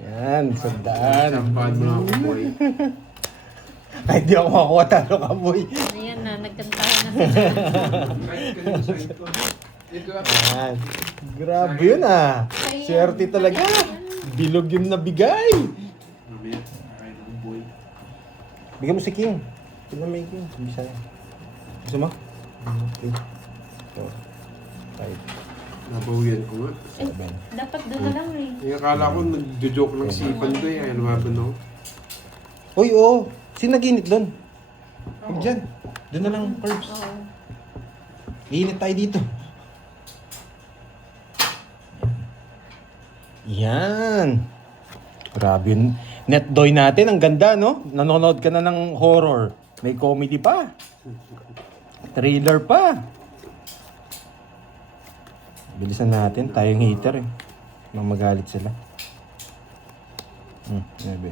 Yan, sandaan. Sampad mo ako, boy. Kahit di ako makuha, talo ka, boy. Ayan na, nagkantahan na sila. Yan. Grabe yun ah. Swerte talaga. Bilog yung nabigay. Mamaya, kakain ako, boy. Bigyan mo si King. Tingnan mo yung King. Bisa na. Gusto mo? 3, 4, 5, Nabawian ko nga. 7. Dapat doon na lang eh. Yung akala ko nagjo-joke lang si Pandoy. Ay, lumaban ako. Uy, oo. Sino naginit doon? Huwag dyan. Doon na lang, Curbs. Oo. Iinit tayo dito. Yan. Grabe yun. Netdoy natin. Ang ganda, no? Nanonood ka na ng horror. May comedy pa. Thriller pa. Bilisan natin. Tayong hater eh. Mamagalit sila. Sabi.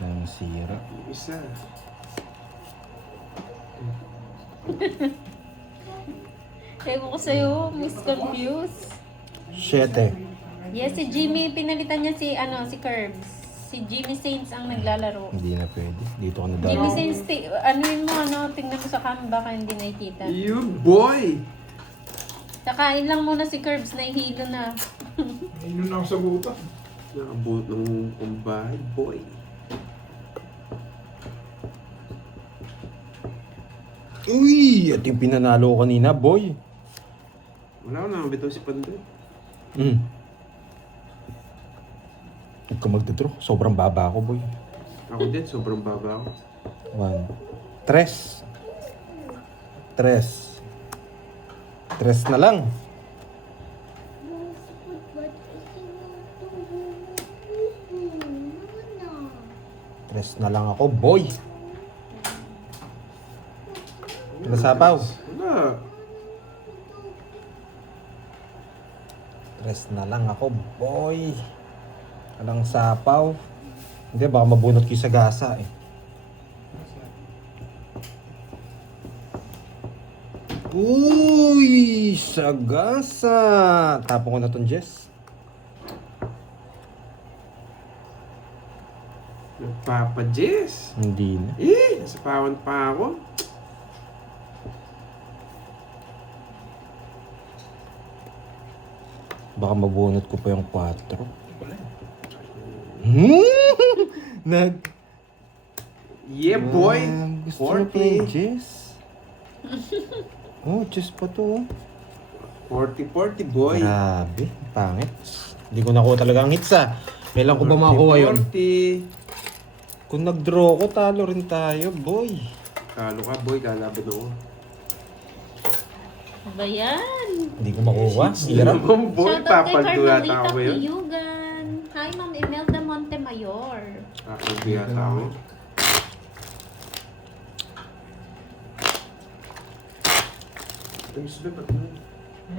Ang sira. Yung isa. Ewan ko sa'yo, Miss Confused. 7. Yes, si Jimmy, pinalitan niya si, si Curbs. Si Jimmy Saints ang naglalaro. Hindi na pwede. Dito ka na Jimmy dalo. Saints, yun mo, tingnan mo sa cam, baka hindi nakikita. You, boy! Nakain lang muna si Curbs, nahihilo na. Inom na ako sa buta. Nakabuot ng kumbahay, boy. Uy! At yung pinanalo ko kanina, boy. Wala ko naman bitaw si Pandoy. Huwag ka magdadraw. Sobrang baba ako, boy. Ako din, sobrang baba ako. 1. 3. 3 na lang. Tres na lang ako, boy. Nasapaw. Wala. 3 na lang ako, boy. Walang sapaw. Hindi, baka mabunot ko sa gasa eh. Uy! Sa gasa! Tapon ko na tong Jess. Nagpapa-Jess. Hindi na. Nasa pawan pa ako. Baka mabunot ko pa yung 4. Wala. Nag... Yeah, boy. Gusto mo pa yung 40. chess? Oh, chess pa to. 40-40, boy. Grabe, pangit. Hindi ko nakuha talaga ang hits ah. Kailan ko ba makuha yun? 40. Kung nag-draw ko, talo rin tayo, boy. Kalo ka, boy. Kalaban ako. Ano ba yan? Hindi ko makuha. Hirap. Naman, boy. Shoutout kay Papaldo yata Carmelita ako yun. Puyugan. Hi, Ma'am Imelda Montemayor. Papaldo yata ako. Ay, sabi ba?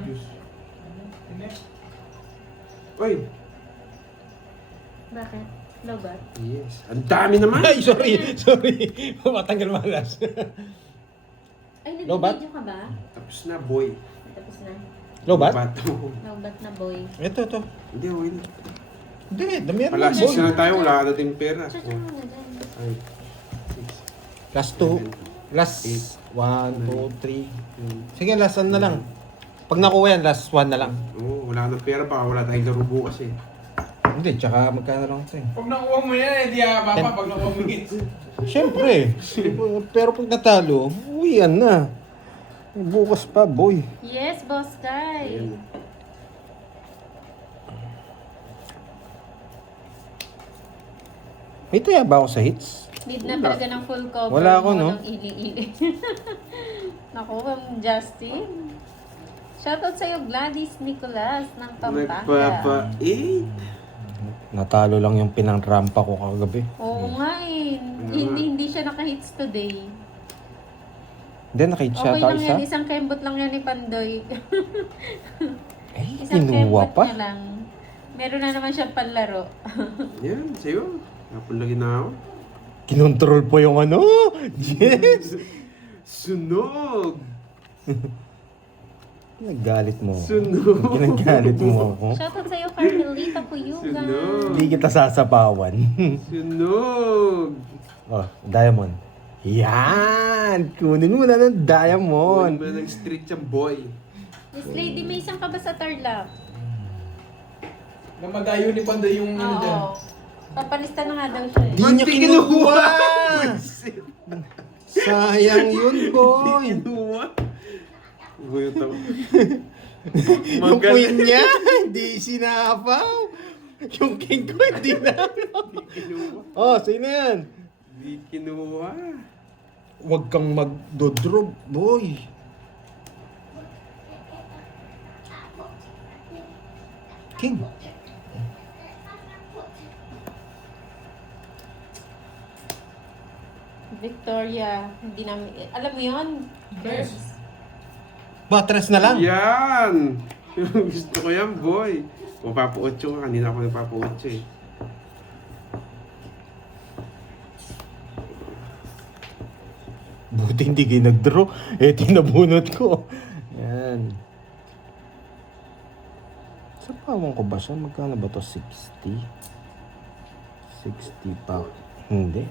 Juice. Oy! Bakit? Lobat? Yes. Ang dami naman! Ay, sorry. Matanggal malas. Ay, Lobat? nag-video ka ba? Tapos na, boy. Tapos na. Lobat? Bata mo. Lobat na boy. Ito. Hindi, okay na. Hindi, damihan Pala, lang, 6 boy. na tayo. Wala ka natin pera. Chacha mo na dyan. Ay, Last 2. Last 1, 2, 3. Sige, last 1 na lang. Pag nakuha yan, last 1 na lang. Oo, wala ka ng pera. Baka wala tayong laro bukas eh. Hindi, tsaka magkano lang ito eh. Pag nakuha mo yan, hindi papa. Pag nakuha mo hits. Siyempre. Pero pag natalo, uwian na. Bukas pa, boy. Yes, Boss Guy. Ayan. May taya ba ako sa hits? Need na talaga ng full cover. Wala ako, no? Walang ili-ili. Naku, Ma'am Justin. Shoutout sa'yo, Gladys Nicolas ng Pampanga. Nagpapa-8. Natalo lang yung pinangrampa ko kagabi. Oo nga eh. Hindi siya naka-hits today. Hindi, nakahit siya Okay tayo lang isa. yan. Isang kembot lang yan ni Pandoy. Kinuha Isang kembot pa. niya lang. Meron na naman siyang panlaro. Yan, sa'yo. Napulagin na ako. Kinontrol po yung ano. Yes! Sunog! Naggalit mo. Sunog! Ginagalit mo ako. Shoutout sa'yo, Carmelita Puyugan. Sunog! Hindi kita sasapawan. Sunog! Oh, diamond. Yan! Kunin mo na ng diamond. Kunin mo na ng street yung boy. Miss Lady, may isang ka ba sa Tarlac? Namadayo ni Pandoy yung ano dyan. Oo. Papalista na nga daw siya eh. Di niya kinuha! Buisit. Sayang yun, boy. Kinuha? Guyot ako. Yung queen niya, hindi sinapaw. Yung king ko, hindi napaw. Kinuha. Oh, sino yan? Di kinuha. Huwag kang magdodrop, boy. King. Victoria, hindi namin, alam mo yun? Best. Batres na lang. Yan! Gusto ko yan, boy. Mapapa-8 ka. Kanina ako nagpapa-8 eh. Buti hindi kayo nag-draw. Eh, tinabunot ko. Yan. Sa pawang ko ba siya? Magkano ba to? 60? 60 pa. Hindi.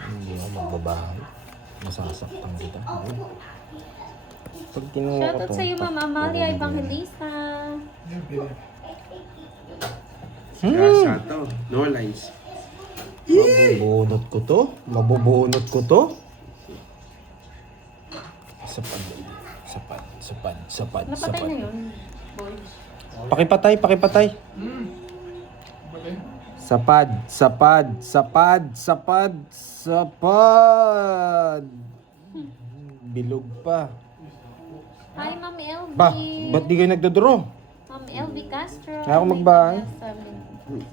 Hindi ako magbabahay. Masasaktan kita. Hindi. Pag kinuha ko Shoutout to, sa'yo, Ma'am Amalia Evangelista. Kasa to. No lines. Mabubunot ko to? Mabubunot ko to? Sapad. Sapad. Sapad. Sapad. Napatay Sapad. na yun, boy. Pakipatay. Pakipatay. Bakit? Sapad. Sapad. Sapad. Sapad. Sapad. Bilog pa. Hi, Ma'am LB. Ba, ba't di kayo nagdodraw? Ma'am LB Castro. Kaya ako magbahay.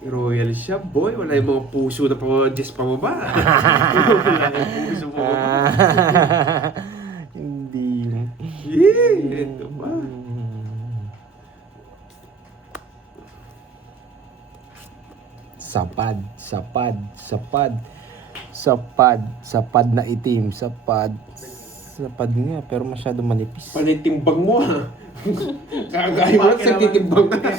Royal siya, boy. Wala yung mga puso na pa-Jess pa mo ba? Wala yung puso pa mo ba? Hindi. Ito ba? Sapad. Sapad. Sapad. Sapad. Sapad na itim. Sapad. Sapad nga, pero masyado manipis. Panitimbang mo ha. Kagaya mo sa titimbang ka.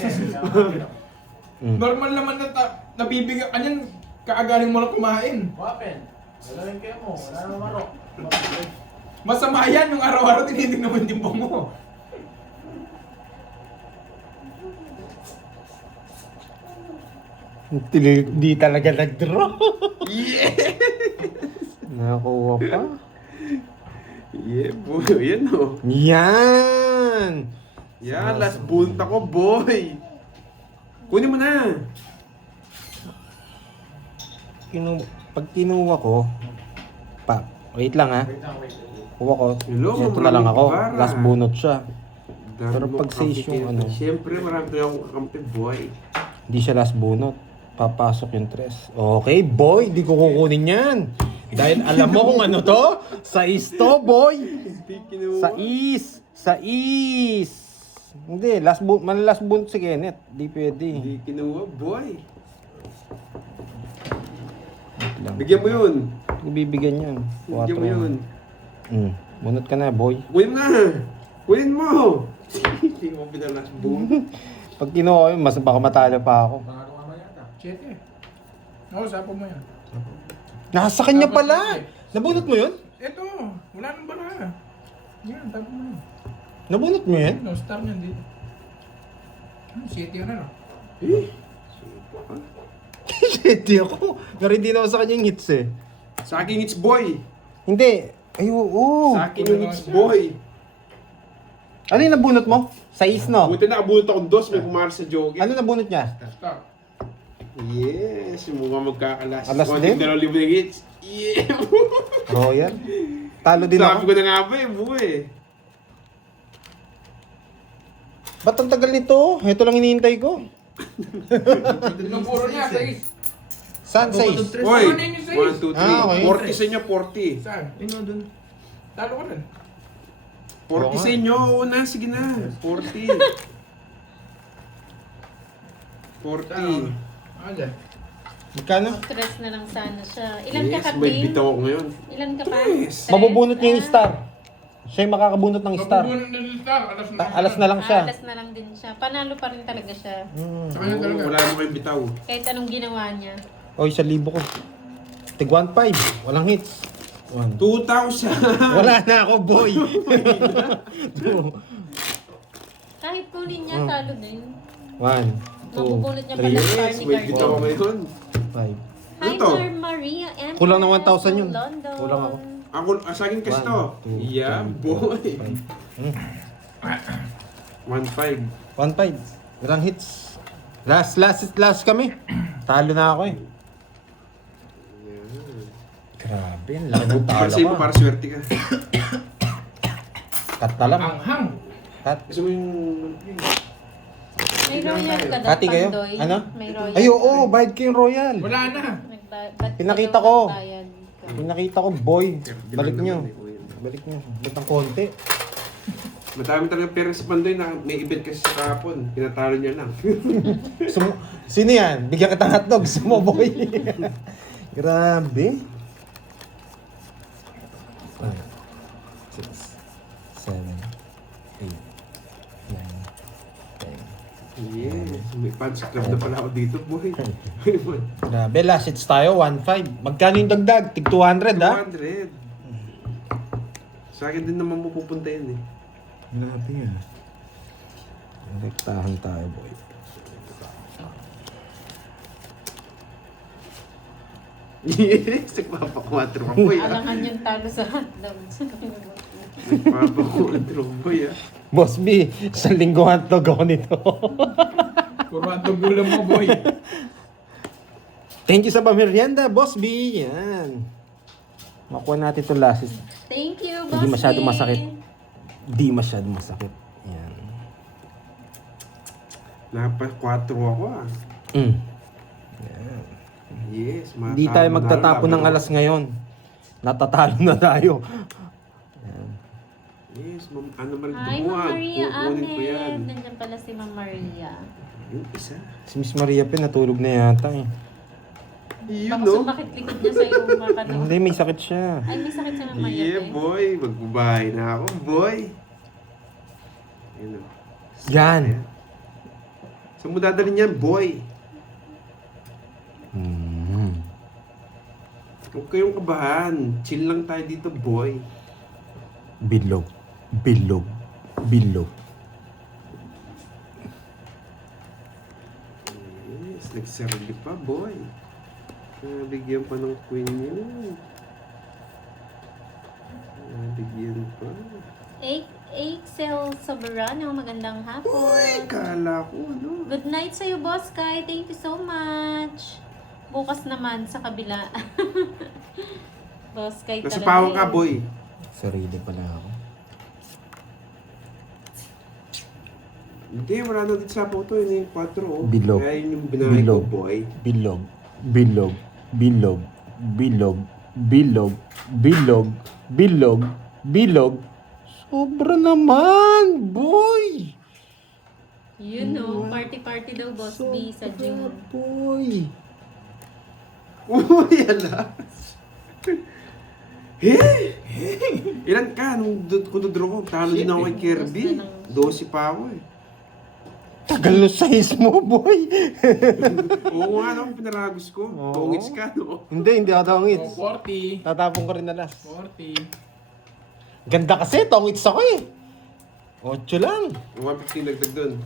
Normal naman na nabibigyan. Kanyan, Kaagaling mo lang kumain. Wapen. Dalawin kayo mo. Wala naman marok. Masama yan yung araw-araw tinitingnan mo yung timbang mo. Di talaga nag-draw. Yeah! Nakakuha pa. Yeah, boy. Yan o. Yan! Yan, last bunta ko, boy. Kunin mo na. Pag kinuha ko, wait lang ha. Wait lang, wait. Kuha ko, Hello, ito na lang ako. Ma'am Rara. Last bunot siya. Dami Pero mo pag sa kakampi yung kayo. ano. Siyempre, marami tayo akong kakampi, boy. Hindi siya last bunot. Papasok yung tres. Okay, boy. Di ko kukunin yan. Dahil alam mo kung ano to? Sa to, boy. Hindi kinuha. Sa is. Hindi, last bunot si Kenneth. Di pwede. Hindi kinuha, boy. Wait lang. Bigyan mo yun. Ibibigyan yan. Bigyan mo yun. Bunot ka na, boy. Kunin mo na. Kunin mo. Hindi mo pinalas bunot. Pag kinuha ko yun, mas baka matalo pa ako. Panalo ka ba yata? 7. Oo, sapo mo yan. Nasa kanya pala! Nabunot mo yun? Ito, wala nang bara. Yan, tapo mo yan. Nabunot mo yun? No, star niyan dito. 7 yun ano? Eh? Supa ka. Hindi ako. Pero hindi na ako sa kanyang hits eh. Sa akin, it's boy. Hindi. Ay, oo. Sa akin yung it's boy. Ano yung nabunot mo? Sa is, no? Buti nakabunot akong dos, may pumara sa jogging. Ano nabunot niya? Star. Yes, yung mga magkakalas. Alas din? 2,000 na hits. Yeah! Royal. Talo din Sabi ko ako. na nga ba eh, boy. Ba't ang tagal nito? Ito lang hinihintay ko. Nung puro niya, 6. Saan sa is? Boy, Ano yun yung size? 1, 2, 3. Ah, okay. 40 sa inyo, 40. Saan? Yun o, dun. Talo ko rin. 40 sa inyo, oo na, sige na. 40. 40. Ah, dyan. Magkano? Stress na lang sana siya. Ilan ka Yes, ka, may Tim? bitaw ako ngayon. Ilan ka pa? Yes. Tres? Mabubunot niya yung star. Siya yung makakabunot ng star. Mabubunod na yung star. Alas na. Alas na lang siya. Alas na lang din siya. Panalo pa rin talaga siya. Sa kanya talaga. Wala naman yung bitaw. Kahit anong ginawa niya. Oy, 1,000 ko. Tig 1,500. Walang hits. 1. 2,000. Wala na ako, boy. Kahit kunin niya, talo din. 1, 2, Mabubunot niya 3, pala. Yes, may bitaw ako ngayon. 5. Hi, Ito. Sir Maria and Kulang ng 1,000 yun. London. Kulang ako. Ako, sa akin kasi to. 1, 2, Yeah, boy. 1,500. 1,500. Walang hits. Last kami. Talo na ako eh. Grabe, ang laki ng talo Para sa'yo mo, ka. para swerte ka. Cut na lang. Anghang. Cut. Gusto mo yung... May royal ka daw, Kati kayo? Pandoy. Ano? May royal. Ay, oo, bayad ko yung royal. Wala na. Ba't Pinakita ka daw ko. nagbayad ka? Pinakita ko, boy. Balik nyo. Balik nyo. Ba't ang konti? Madami talaga pera si Pandoy na may event kasi sa kahapon. Pinatalo niya lang. Sino yan? Bigyan kita ng hotdog. Gusto mo, boy. Grabe. 5, 6, 7, 8, 9, 10. Yes, may fans club na pala ako dito, boy. Grabe, last hits tayo, 1,500. Magkano yung dagdag? Tig 200, ha? 200. Sa akin din naman mo pupunta yan eh. Grabe yan. Rektahan tayo, boy. Yes, nagpapakwatro ka, boy. Alangan yung talo sa hotdog. Nagpapakwatro, boy, ah. Boss B, 1 linggo hotdog ako nito. Puro atong gulam mo, boy. Thank you sa pamerienda, Boss B. Yan. Makuha natin itong last hits. Thank you, Boss. Hindi masyado B. masakit. Hindi masyado masakit. Yan. Napakwatro ako, ah. Mm. Yes, matalo Hindi tayo na magtatapon ng lang. alas ngayon. Natatalo na tayo. Yan. Yes, ano man Hi, Ma'am dumuhan. Maria Kukunin ko yan. Ahmed. Nandiyan pala si Ma'am Maria. Yung isa. Si Miss Maria Pen, natulog na yata eh. Yun, Baka no? sumakit likod niya sa iyo, makano. Hindi, may sakit siya. Ay, may sakit sa Ma'am Maria. Yeah, eh. boy. Magbabahay na ako, boy. Yun, oh. Yan. Saan mo dadalhin yan, boy? Huwag kayong kabahan. Chill lang tayo dito, boy. Bilog. Bilog. Bilog. Yes, nagsarili pa, boy. Nabigyan pa ng queen niyo. Nabigyan pa. Excel Soberano, magandang hapon. Uy, kala ko, ano? Good night sa'yo, Boss Kai. Thank you so much. Bukas naman sa kabila. Boss Kai Nasa talaga. pawa ka, yun. boy. Sarili pala ako. Hindi, wala na dito sa photo. Yun yung 4, oh. Bilog. Kaya yun yung binahay ko, Bilog. boy. Bilog. Bilog. Bilog. Bilog. Bilog. Bilog. Bilog. Bilog. Sobra naman, boy! Yun no, party-party daw, Boss B sa Sobra, gym. boy! Uy, alas. Ilan ka? Kung dudro ko, talo din ako kay Kirby. 12 pa ako eh. Tagal no size mo, boy! Oo nga, no? Pinaragos ko. Oo. Tongits ka, no? Hindi ako tongits. 40. Tatapon ko rin na last. 40. Ganda kasi, tongits ako eh. 8 lang. 150 nagdag dun.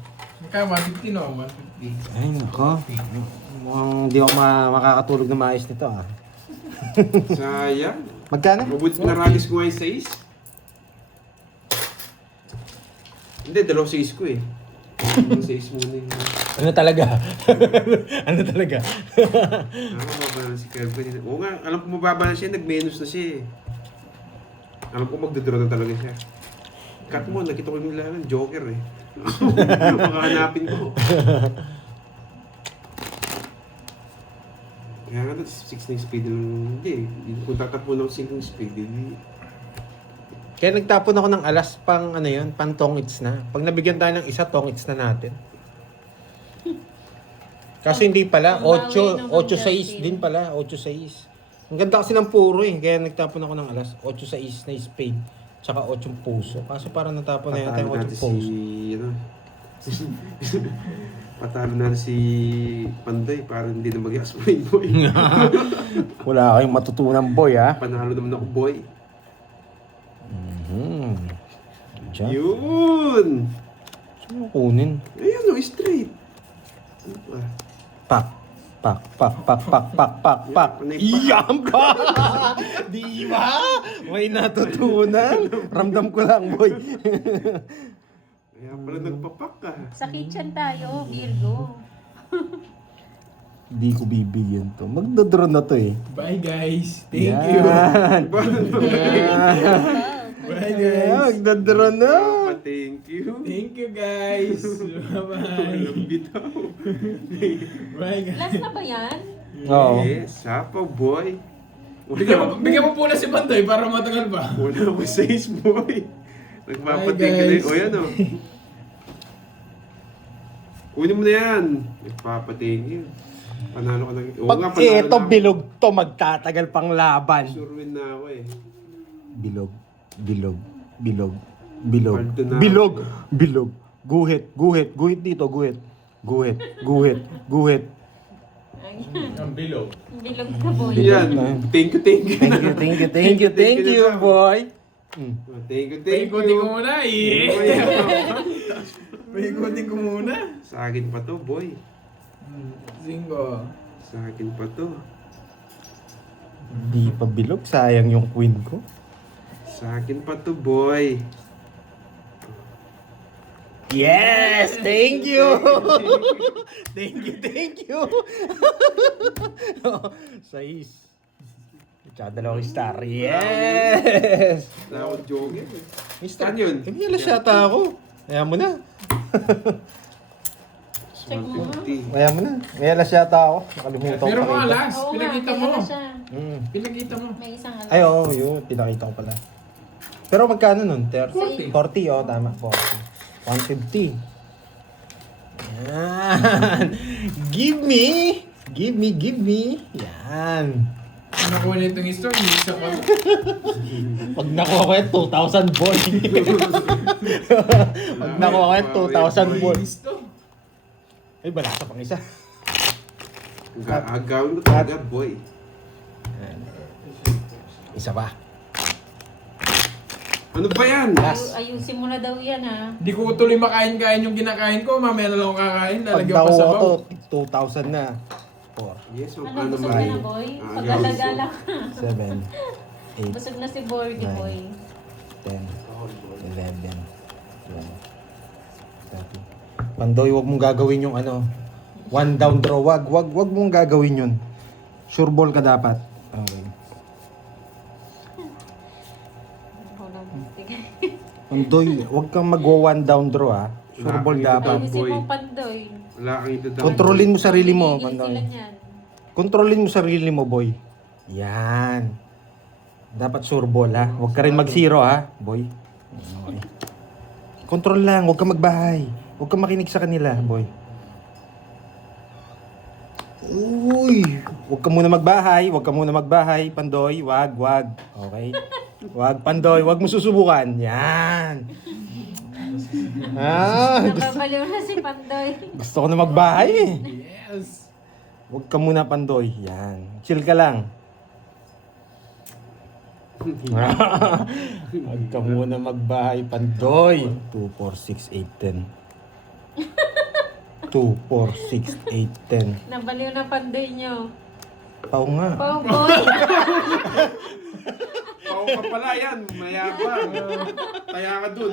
Kaya 150 no? 150. Ay, nako. Mukhang hindi ako makakatulog na maayos nito ah. Sayang. Magkano? Mabuti pinaragos ko nga yung 6. Hindi, 2 6 ko eh. 6 muna yung... Ano talaga? Ano talaga? Mababa na si Kirby. Oo nga, alam ko mababa na siya, nag-minus na siya eh. Alam ko magdodraw na talaga siya. Cut mo, nakita ko yung nilalang Joker eh. Makahanapin ko. Kaya nga, 6 na yung speed lang. Hindi, kung tatapon ako 5 ng speed, hindi. Kaya nagtapon ako ng alas pang ano yun, pang tongits na. Pag nabigyan tayo ng isa, tongits na natin. Kasi hindi pala, Pambawi 8, naman 8-6 din pala, 8-6. Ang ganda kasi ng puro eh, kaya nagtapon ako ng alas, 8-6 na spade, tsaka 8 puso. Kaso parang natapon na yata yung 8 puso. ano, patalo natin si Panday para hindi na mag-explain boy. Wala kayong matutunan, boy, ha? Panalo naman ako, boy. Diyan. Yun! Saan mo kunin? Ayun o, straight. Ano ba? Pak. Pak, pak, pak, pak, pak, pak, pak. Iyam ka! Di ba? May natutunan. Ramdam ko lang, boy. Kaya pala nagpapak ka. Sa kitchen tayo, Virgo. Hindi ko bibigyan to. Magdodraw na to eh. Bye guys. Thank you. Yan. Bye guys. Magdodraw na. Thank you. Thank you guys. Bye-bye. Walang bitaw. Bye guys. Last na ba yan? Oo. Yes, sapaw, boy. Bigyan mo po na si Pantoy para matagal pa. Wala ko size, boy. Nagpapating ka na guys. yun. O yan o. Kunin mo na yan. Nagpapating yun. Panalo ka na. Oo nga, Pag panalo ito na ako. bilog to, magtatagal pang laban. Sure win na ako eh. Bilog. Bilog. Bilog. Bilog. Paldo na. Bilog. Bilog. Guhit. Guhit. Guhit dito. Guhit. Guhit. Guhit. Guhit. Ang bilog. Bilog ka, boy. Yan. Thank you, thank you. Thank you, thank you, thank you, thank you, boy. Thank you, May thank ikutin ko you. muna May ikutin ko muna. Sa akin pa to, boy. Zingo. Sa akin pa to. Di pa bilog, sayang yung queen ko. Sa akin pa to, boy. Yes! Thank you! Thank you, thank you! Sais. Tsaka dalawang star. Yes! Wala akong joker eh. Mister, Saan yun? may alas yata ako. Kaya mo na. Check mo. 150. Kaya mo na. May alas yata ako. Nakalimutan ko Pero pa mga rin. alas, Oo nga, pinakita may mo. ano siya. Pinakita mo. May isang alam. Ay, oo, yun. Pinakita ko pala. Pero magkano nun? 30? 40. 40, oh, tama. 40. 150. Yan. Give me. Give me, give me. Yan. Nakuha na itong store, isa pa. Pag nakuha ko yan, 2,000 boy. Pag nakuha ko yan, 2,000 boy. Gusto. Ay, balasa pang isa. Agawin ko talaga, boy. Isa pa. Ano ba yan? Last. Ayusin mo na daw yan, ha? Hindi ko tuloy makain-kain yung kinakain ko. Mamaya na lang ako kakain. Pag Lalagyan ko pa sa to, baw. 2,000 na. 4, Yes, Ano, ano busog ba ka yun? na, boy? Ah, Pag-alagala ka. 7, 8, Busog na si Borgie, Nine. boy. 10, 11, 12, 13. Pandoy, wag mong gagawin yung ano. One down draw. Wag mong gagawin yun. Sure ball ka dapat. Okay. Hold on, stick. Pandoy, wag kang mag-one down draw ha. Sure ball dapat. Ayusin boy. mo, Pandoy. Wala kang ito daw. Kontrolin mo sarili mo, Tigil Pandoy. sila niyan. Kontrolin mo sarili mo, boy. Yan. Dapat sure ball ha. Huwag ka rin mag-zero ha, boy. Okay. Control lang, huwag ka magbahay. Huwag ka makinig sa kanila, boy. Uy! Huwag ka muna magbahay, Pandoy. Wag. Okay? Wag, Pandoy. Wag mo susubukan. Yan. Nababaliw na si Pandoy. Gusto ko na magbahay eh. Yes! Huwag ka muna, Pandoy. Yan. Chill ka lang. Huwag ka muna magbahay, Pandoy. 2, 4, 6, 8, 10. 2, 4, 6, 8, 10. Nabaliw na Pandoy nyo. Pao nga. Pau, boy. Pao ka pala yan, mayabang. Taya ka dun.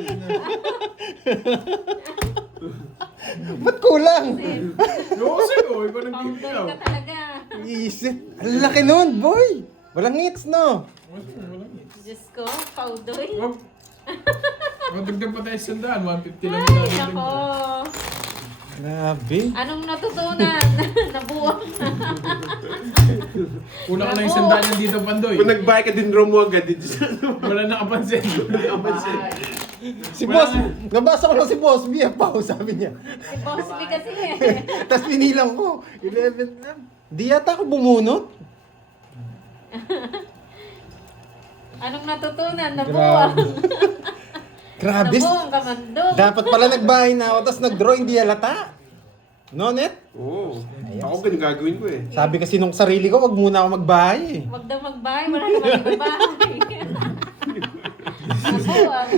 Ba't kulang? Yung kasi ko, ikaw nang Pandoy bibigyaw. ka talaga. Isip. Ang laki nun, boy. Walang hits, no? Diyos ko, Paudoy. Wag. Magdagdag pa tayo sa sandaan. 150 lang Ay, yung dagdag nako. ko. Grabe. Anong natutunan? Nabuwang. Una ka na yung sandaan yan dito, Pandoy. Kung nag-buy ka din, draw mo agad. Wala nakapansin. Si boss, nabasa ko lang si boss. Mia Pao, sabi niya. Si Boss B kasi eh. Tapos pinilang ko. 11 lang. Di yata ako bumunot. Anong natutunan? Nabuwang. Grabe. Nabuwang ka man doon. Dapat pala nagbahay na ako, tapos nag-draw, hindi halata. No, Net? Oo. Ako ganun gagawin ko eh. Sabi kasi nung sarili ko, wag muna ako magbahay eh. Huwag daw magbahay. Wala naman ibabahay. Nabuwang.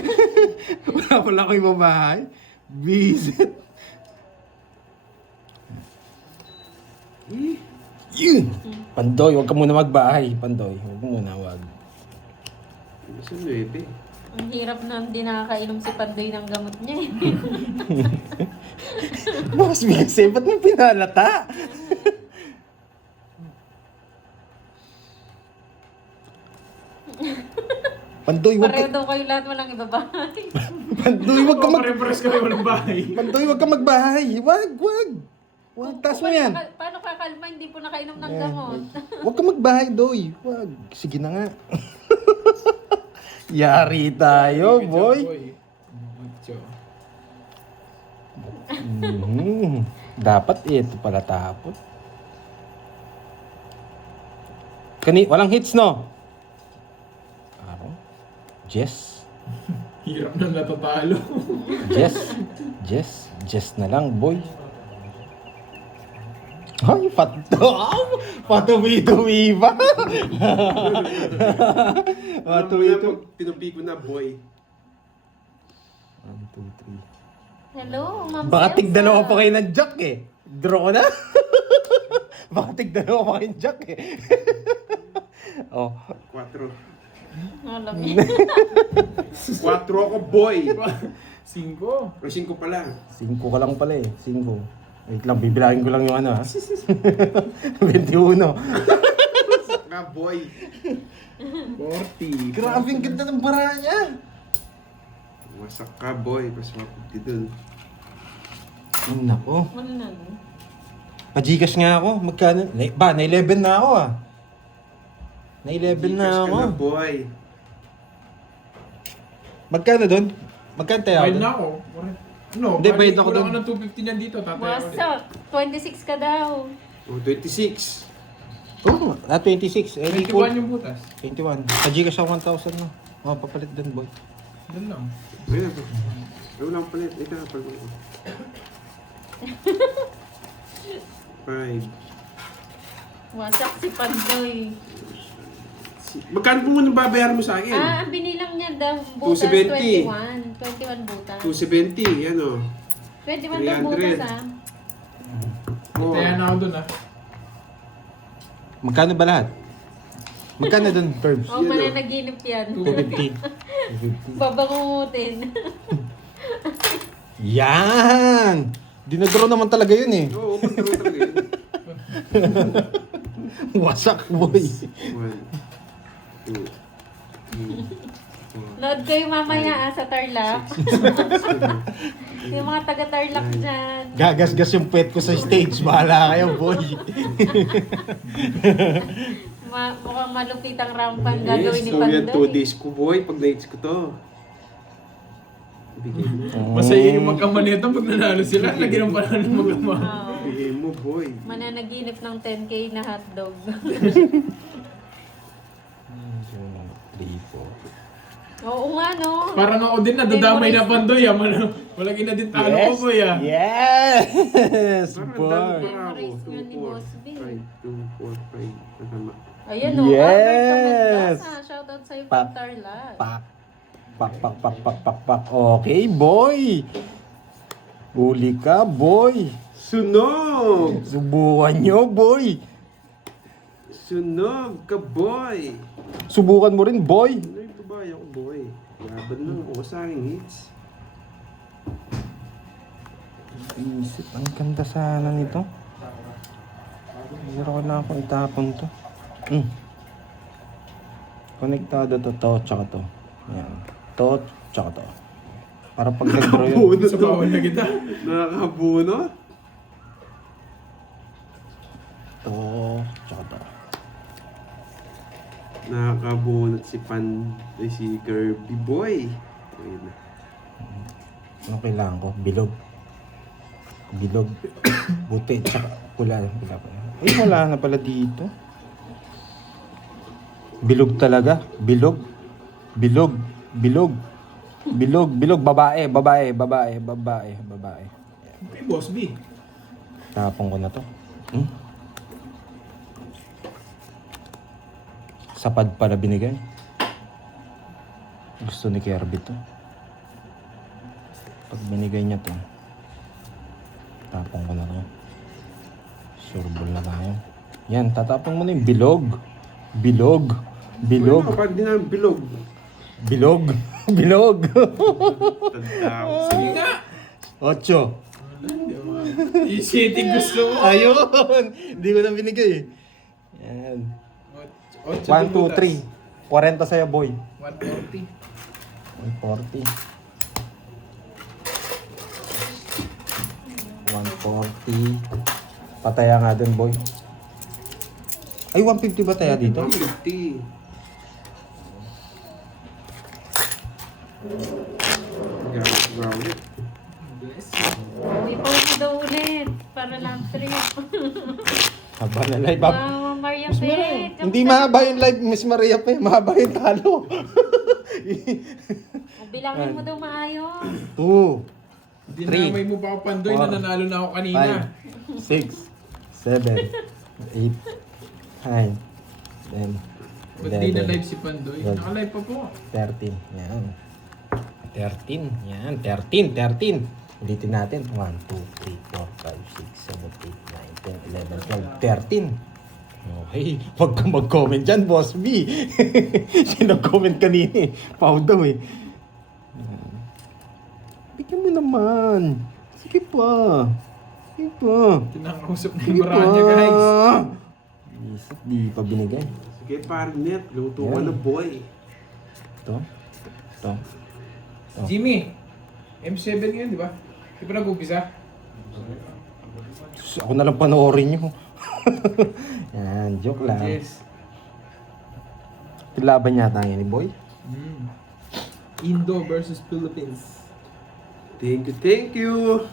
Wala pala ako ibabahay. Visit. Yun! Pandoy, wag ka muna magbahay. Pandoy, wag muna, wag. Basta 9. Ang hirap na hindi nakakainom si Pandoy ng gamot niya eh. Boss, kasi ba't mo pinalata? Pandoy, wag Pareho ka... daw kayo lahat walang ibabahay. Pandoy, wag ka mag... Pare-pares kami walang bahay. Pandoy, wag ka magbahay. Wag. Wag, taas mo yan. Paano kakalma hindi po nakainom ng gamot? Huwag ka magbahay, Doy. Wag. Sige na nga. Yari tayo, boy. Mucho. Dapat ito pala tapos. Walang hits, no? Araw. Jess. Hirap na natatalo. Jess na lang, boy. Ay, patuwi-tuwi ba? Pag tinupi ko na, boy. 1, 2, 3. Hello, Ma'am Baka Elsa. tigdalawa pa kayo ng jack eh. Draw na. Baka tigdalawa pa kayo ng jack eh. Oh. 4. Alam niya. 4 ako, boy. 5. O 5 pala. 5 ka lang pala eh. 5. Wait lang, bibilangin ko lang yung ano ha. 21. Saka, boy. 40. Grabe ang ganda ng bara niya. Wasak ka, boy. Pas 150 dun. Ay, nako. Ano na? Pa-Gcash nga ako. Magkano? Na-11 na ako ah. Na-11 na Gcash ako. ka na, boy. Magkano doon? Magkano tayo Bayad doon? na ako. Ano? Hindi, bayad ako Kulang dun. ka ng 250 niyan dito. Tataya ulit. Wasak. 26 ka daw. O, 26. Oo, 26. Eh, di ko. 21 yung butas. 21. Pa-Gcash ako 1,000 no. Oh, papalit doon, boy. Doon lang. Ayun ako. Ayun lang palit. Ito na, palit ko. 5. Wasak si Pandoy. Magkano po muna babayaran mo sa akin? Ang binilang niya daw butas 270. 21. 21 butas. 270, yan o. 21 daw butas 300. Oh. Kaya na ako dun ah. Magkano ba lahat? Magkano dun, Perbs? Oh, mananaginip yan. 250. Babangungutin. Yan! Dinadraw naman talaga yun eh. Oo, magkaroon talaga yun. Wasak, boy. 1, 2, 3, Load kayo mamaya sa Tarlac. Yung mga taga-Tarlac dyan. Gagasgas yung pet ko sa stage. Bahala kayo, boy. Mukhang malupit ang rampan Yes, gagawin ni so yan, 2 Pandoy. days ko, boy. Pag nights ko to. Bigay mo. Masaya yung magkama nito pag nanalo sila. Lagyan ng panalo ng magkama. Oo. Bigay mo, boy. Mananaginip ng 10K na hotdog. 3, 4. Oo nga, no? Parang ako din nadadamay na Pandoy ah. Malaki na din talo ko boy ah. Yes! Parang Boy! dami para ako. Memorize yun ni Boss B. 5, 2, 4, 5. Nasama. Ayan, no? Yes! Albert Mendoza. Shoutout sa'yo Pak. from Tarlac. Pak. Pak. Okay, boy! Uli ka, boy! Sunog! Subukan nyo, boy! Sunog ka, boy! Subukan mo rin, boy! Ano yung babae ako, boy? Laban lang ako sa aking hits. Isip, ang ganda sana nito. Meron ko na akong itapon to. Konektado to, tsaka to. Ayan. To, tsaka to. Para pag nag-draw yun. Nakabunot Sa bawal na kita. Nakakabunot? To, tsaka to. Nakakabunot si si Kirby boy. Ayun na. Ano kailangan ko? Bilog. Bilog. Buti, tsaka pula. Pula pa. Ay, wala na pala dito. Bilog talaga. Bilog. Bilog. Bilog. Bilog. Babae. Okay, Boss B. Tapong ko na to. Sapad pala binigay. Gusto ni Kirby to. Pag binigay niya to, tapong ko na to. Sureball na tayo. Yan, tatapong mo na yung bilog. Bilog. Ano, pag di namin bilog. Bilog. Bilog. Tanda ko. Sige nga. 8. Yung shitty gusto mo. Ayun! Hindi ko na binigay. Yan. 1, 2, 3. 40 sa'yo, boy. 140. 140. 140. Pataya nga dun, boy. Ay, 150 ba tayo dito? 150. Grounded. Hindi po mo daw ulit. Para lang trip. Haba na live. Wow, Maria Miss Maria. Pet. Hindi mahaba yung live, Miss Maria pa. Mahaba yung talo. Bilangin mo daw maayos. 2, Dinamay mo pa ako Pandoy na nanalo na ako kanina. 5, 6, 7, 8, 9, 10, Ba't di na 11, live si Pandoy? Yan. Naka-live pa po. 13. Yan. 13. Yan. 13. Ulitin natin. 1, 2, 3, 4, 5, 6, 7, 8, 9, 10, 11, 12, 13. Okay. Huwag kang mag-comment dyan, Boss B. Siya nag-comment kanina eh. Pau daw eh. Yan. Bigyan mo naman. Sige pa. Sige pa. Tinakausap na Sige yung Baranya guys. Isip, di pa binigay. Sige, partner. Luto ka Yan. na, boy. Ito. Ito. Jimmy, M7 ngayon, di ba? Di ba nag-upisa? Ako na lang panoorin nyo. Yan, joke lang. Yes. Laban yata yan ni Boy. Indo versus Philippines. Thank you.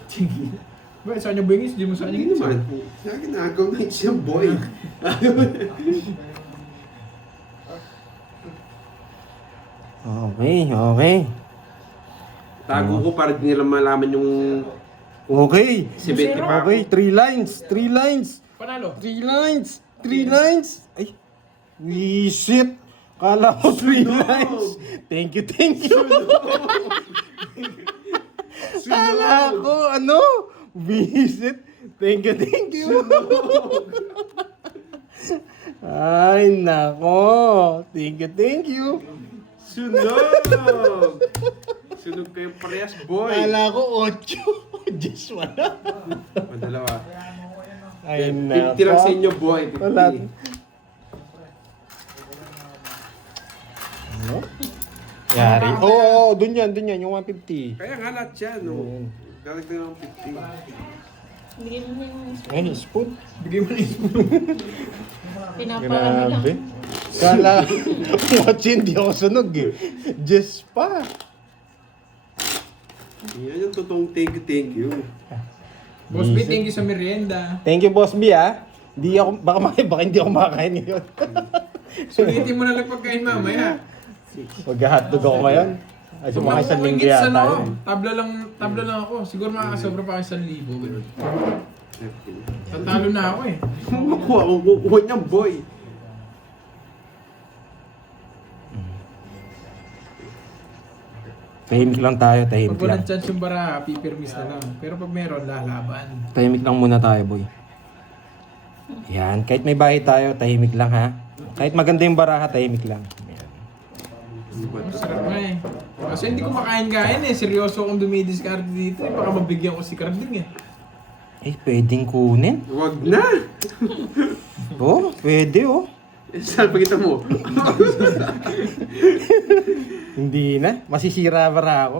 Ba, sa kanya bingis, di mo sa kanya Hindi ginawa. naman. Sa akin, agaw na siya, boy. Okay. Tago ko para di nila malaman yung Okay. 70 pa ako. Okay, 3 lines. Panalo. 3 lines. Ay, shit. Kala ko 3 lines. Thank you, thank you. Kala ko, ano? Visit. Thank you, thank you. Ay, nako. Thank you, thank you. Sunog! Sunog kayo parehas, boy. Kala ko 8. Just wala. Dalawa. Ay, 50 lang sa inyo, boy. 50. Wala. Ano? Yari. Oo, dun yan, yung 150. Kaya nga lahat yan, no? Dadagdagan ng 50. Bigyan mo na yung Ay, spoon. Bigay mo na yung pinapaano lang. Grabe. Kala, watch hindi ako sunog eh. Just pa. Yan yung totoong thank you. Boss B, thank you sa merienda. Thank you, Boss B, ah. Hindi ako, baka hindi ako makakain ngayon. Sulitin mo na lang pagkain mamaya. Mag-hotdog ako ngayon. Ay, sumakay sa linggo Ingit yata sa yun. tabla lang ako. Siguro makakasobra pa ako 1,000. Ganun. Tatalo na ako eh. Makuha kung kukuha niya, boy. Tahimik lang tayo, Pag tahimik lang. walang chance yung bara, pipirmis na lang. Pero pag meron, lalaban. Tahimik lang muna tayo, boy. Yan, kahit may bahay tayo, tahimik lang ha. Kahit maganda yung baraha, tahimik lang. Yan. Masarap nga eh. Kasi hindi ko makain-kain eh. Seryoso akong dumidiscard dito eh. Baka mabigyan ko si Carding eh. Eh, pwedeng kunin. Huwag na! Oh, pwede oh. Saan pakita mo? Hindi na. Masisira bara ako.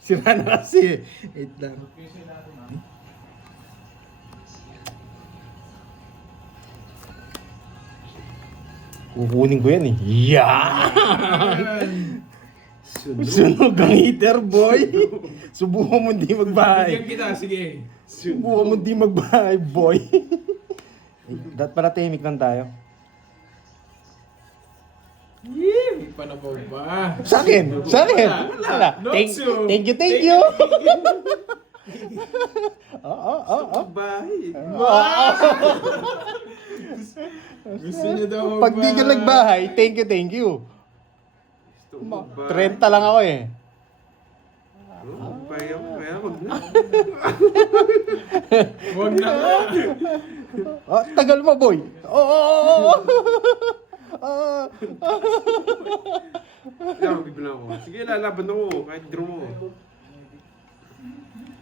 Sira na kasi. Wait lang. Kukunin ko yan eh. Yan! Sunog ang heater, boy. Subukan mo hindi magbahay. Bigyan kita, sige. Subukan mo hindi magbahay, boy. Dat pala tahimik lang tayo. Yee, may panabaw ba? Sa akin! Sa akin! Wala. Not Thank so. thank you! Oo. Bahay. Gusto niya daw Pag di ka nagbahay, thank you. Gusto ko magbahay. 30 lang ako eh. Magbahay ako, kaya huwag na. Huwag na nga. Oh, tagal mo, boy. Oo. Kaya bibilang ako. Sige, lalaban ako. Kahit draw mo.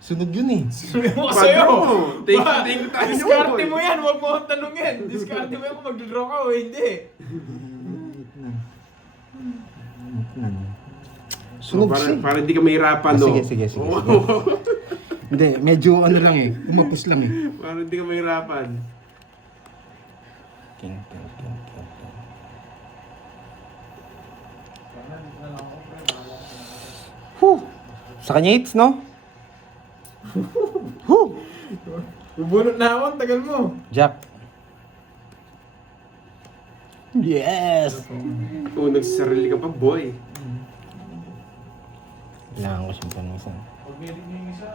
Sunog yun eh. Sabi mo Padro sa'yo. mo. Thank you tayo. Diskarte mo yan. Huwag mo akong tanungin. Diskarte mo yan kung mag-draw ka o hindi. Sunog para, siya. para hindi ka mahirapan, no? Sige. Hindi, medyo ano lang eh. Umapos lang eh. Para hindi ka mahirapan. King. Sa kanya hits, no? Bubunot na ako. Tagal mo. Jack. Yes! Kung nagsasarili ka pa, boy. Kailangan ko siyang panusan. Pag meron yung isa.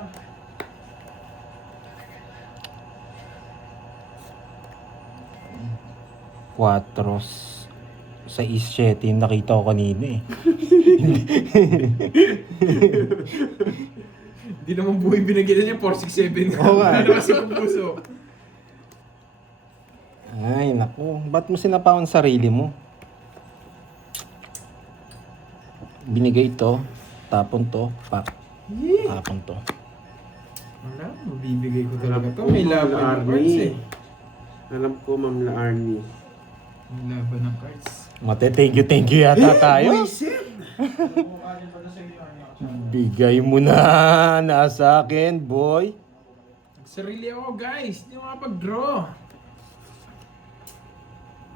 Quatros sa 7 yung nakita ko kanina eh. Hindi naman buhay binagyan niya 467. Oo nga. Ano kasi kung puso. Ay, naku. Ba't mo sinapawan sarili mo? Binigay to, tapon to, pak. Tapon to. Wala, mabibigay ko talaga to. Alam May ko, laban Ma'am ng Arnie. cards eh. Alam ko, Ma'am La Arnie. May laban ng cards. Mate, thank you yata tayo. Buisit! Bukadin pa na sa inyo. Bigay mo na, nasa akin, boy. Sarili ako guys. Hindi makapag-draw.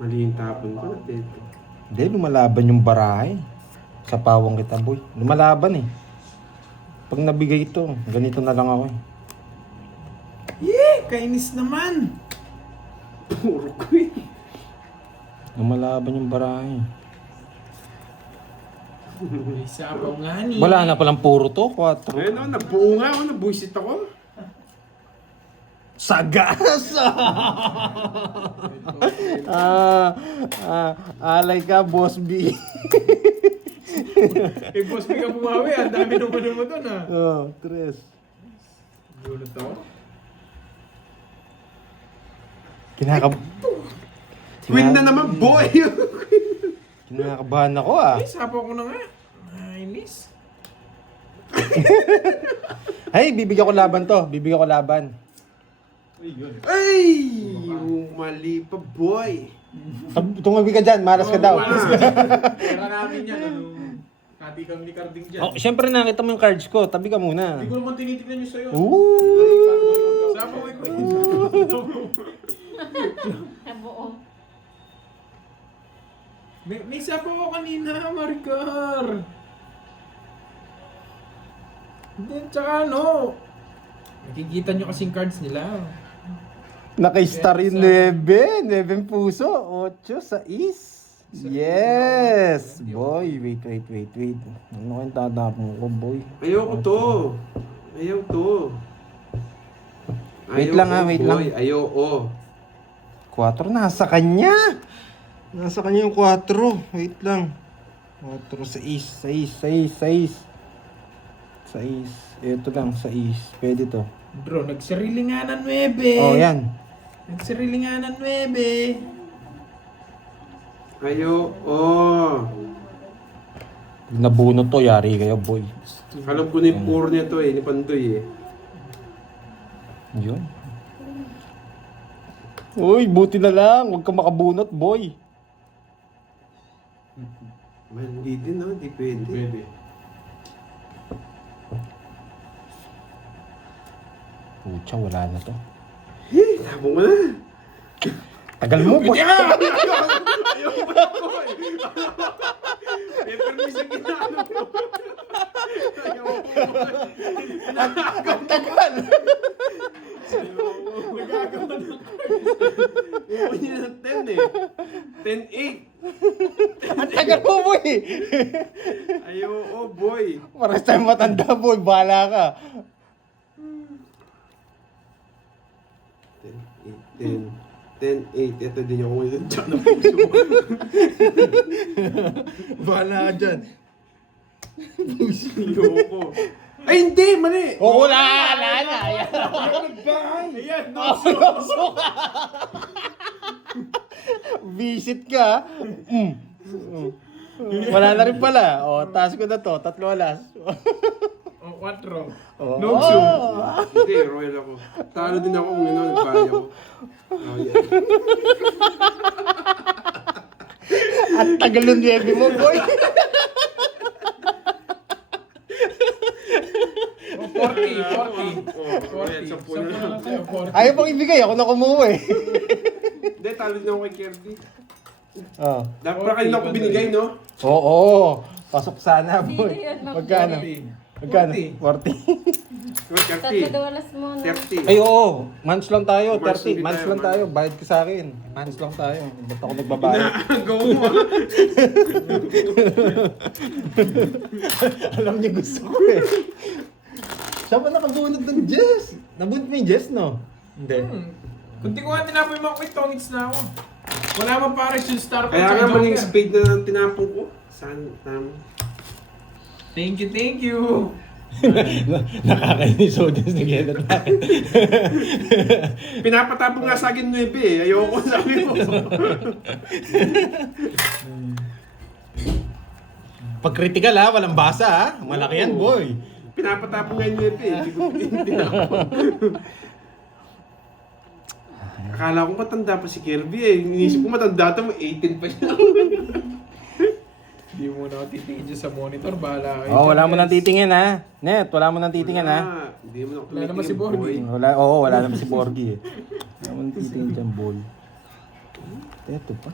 Mali yung tapon ko. Tete. Hindi, lumalaban yung barahay. Sa pawang kita, boy. Lumalaban eh. Pag nabigay ito, ganito na lang ako eh. Yee! Kainis naman! Puro ko eh. Lumalaban yung barahay. May sapaw nga ni. Wala na palang puro to, 4. Ayun o, nabuo nga ako. Nabuisit ako. Sagas! Alay ka, Boss B. Eh, boss, may ka bumawi. Ang dami naman mo doon, ha? Oh, tres. Gulot ako. Queen na naman, boy! Kinakabahan ako ah. Eh, sapo ko na nga. Nainis. Ay, bibigyan ko laban to. Bibigyan ko laban. Ay! Mali pa, boy! Tumabi ka dyan, malas ka daw. Pera namin yan, ano? Kati kami ni Carding dyan. Oh, syempre nakita mo yung cards ko. Tabi ka muna. Hindi ko naman tinitignan yung sa'yo. Ooh! Sapo ko ikaw. Buo. May sapo ko kanina, Maricar. Hindi, tsaka ano. Nakikita nyo kasing cards nila. Naka-star yung 9. 9 puso. 8, 6. Yes! Boy, wait. Ano kayong tatapong ko, boy? Ayoko to. Ayaw to. Wait lang, ha, wait lang. boy. Ayoko. 4 nasa kanya. Nasa kanya yung 4. Wait lang. 4, 6. Ito lang, 6. Pwede to. Bro, nagsarili nga ng 9. Oh, yan. Nagsarili nga ng 9. Ayoko. Nabunot to, yari kayo, boy. Alam ko na yung poor niya to eh, ni Pandoy eh. Yun. Uy, buti na lang. Huwag ka makabunot, boy. Mali din no, di pwede. Pucha, wala na to. Tabong mo na. Tagal mo, boy. Ayoko pa boy. Eh, permission ginano mo. Ayoko boy. Tagal. Upo niya ng 10 eh. 10-8. Ang tagal mo, boy. Ayoko boy. Parang tayo matanda, boy. Bahala ka. 10-8. Ito din yung ngayon dyan na puso. Bahala ka dyan. Ayoko. Ay hindi, mali. Oo, wala na. Ayan, no. Visit ka. Wala na rin pala. O, task ko na to. 3 alas. O, 4. Oh. No zoom. Hindi, royal ako. Talo din ako kung ano, nagbahay ako. Oh, yeah. Ang tagal ng 9 mo, boy. O, 40. Oh, ayan, 10 na lang. Sa'yo, 40. Ayaw pang ibigay. Ako na kumuha eh. Hindi, talo din ako kay Kirby. Oh. Dapat pa kanina ako binigay, no? Oo. Pasok sana, Sino boy. yun, Ma'am? Magkano? 40. Magkano? 40. Diba, Kirby? 3 muna. 30. Ay, oo. Months lang tayo. Months 30. din Months tayo, lang tayo. Bayad ka sa akin. Months lang tayo. Ba't ako nagbabayad? Inaagaw mo ah. Alam niya gusto ko eh. Siya ba nakabunod ng Jess? Nabunod mo yung Jess, no? Hindi. Kung di ko nga tinapoy mga kwit, tongits na ako. Wala man pares yung star ko. Kaya tsaka nga maging Joker. spade na ng tinapon ko. Saan? Thank you. Nakakainis audience na gano'n natin. Pinapatapon nga sa akin 9 eh. Ayoko sabi mo. Pag critical ha, walang basa ha. Malaki yan, boy. Pinapatapon nga yung 9 eh. Hindi ko tinapon. Akala ko matanda pa si Kirby eh. Inisip ko matanda ito, 18 pa siya. Hindi mo na ako titingin dyan sa monitor. Bahala kayo. Oh, wala dyan, mo nang guys. titingin ha. Net, wala mo nang titingin ha. Hindi mo na Wala naman si Borgie. boy. Wala naman si Borgie eh. Wala mo nang titingin dyan, boy. Ito pa.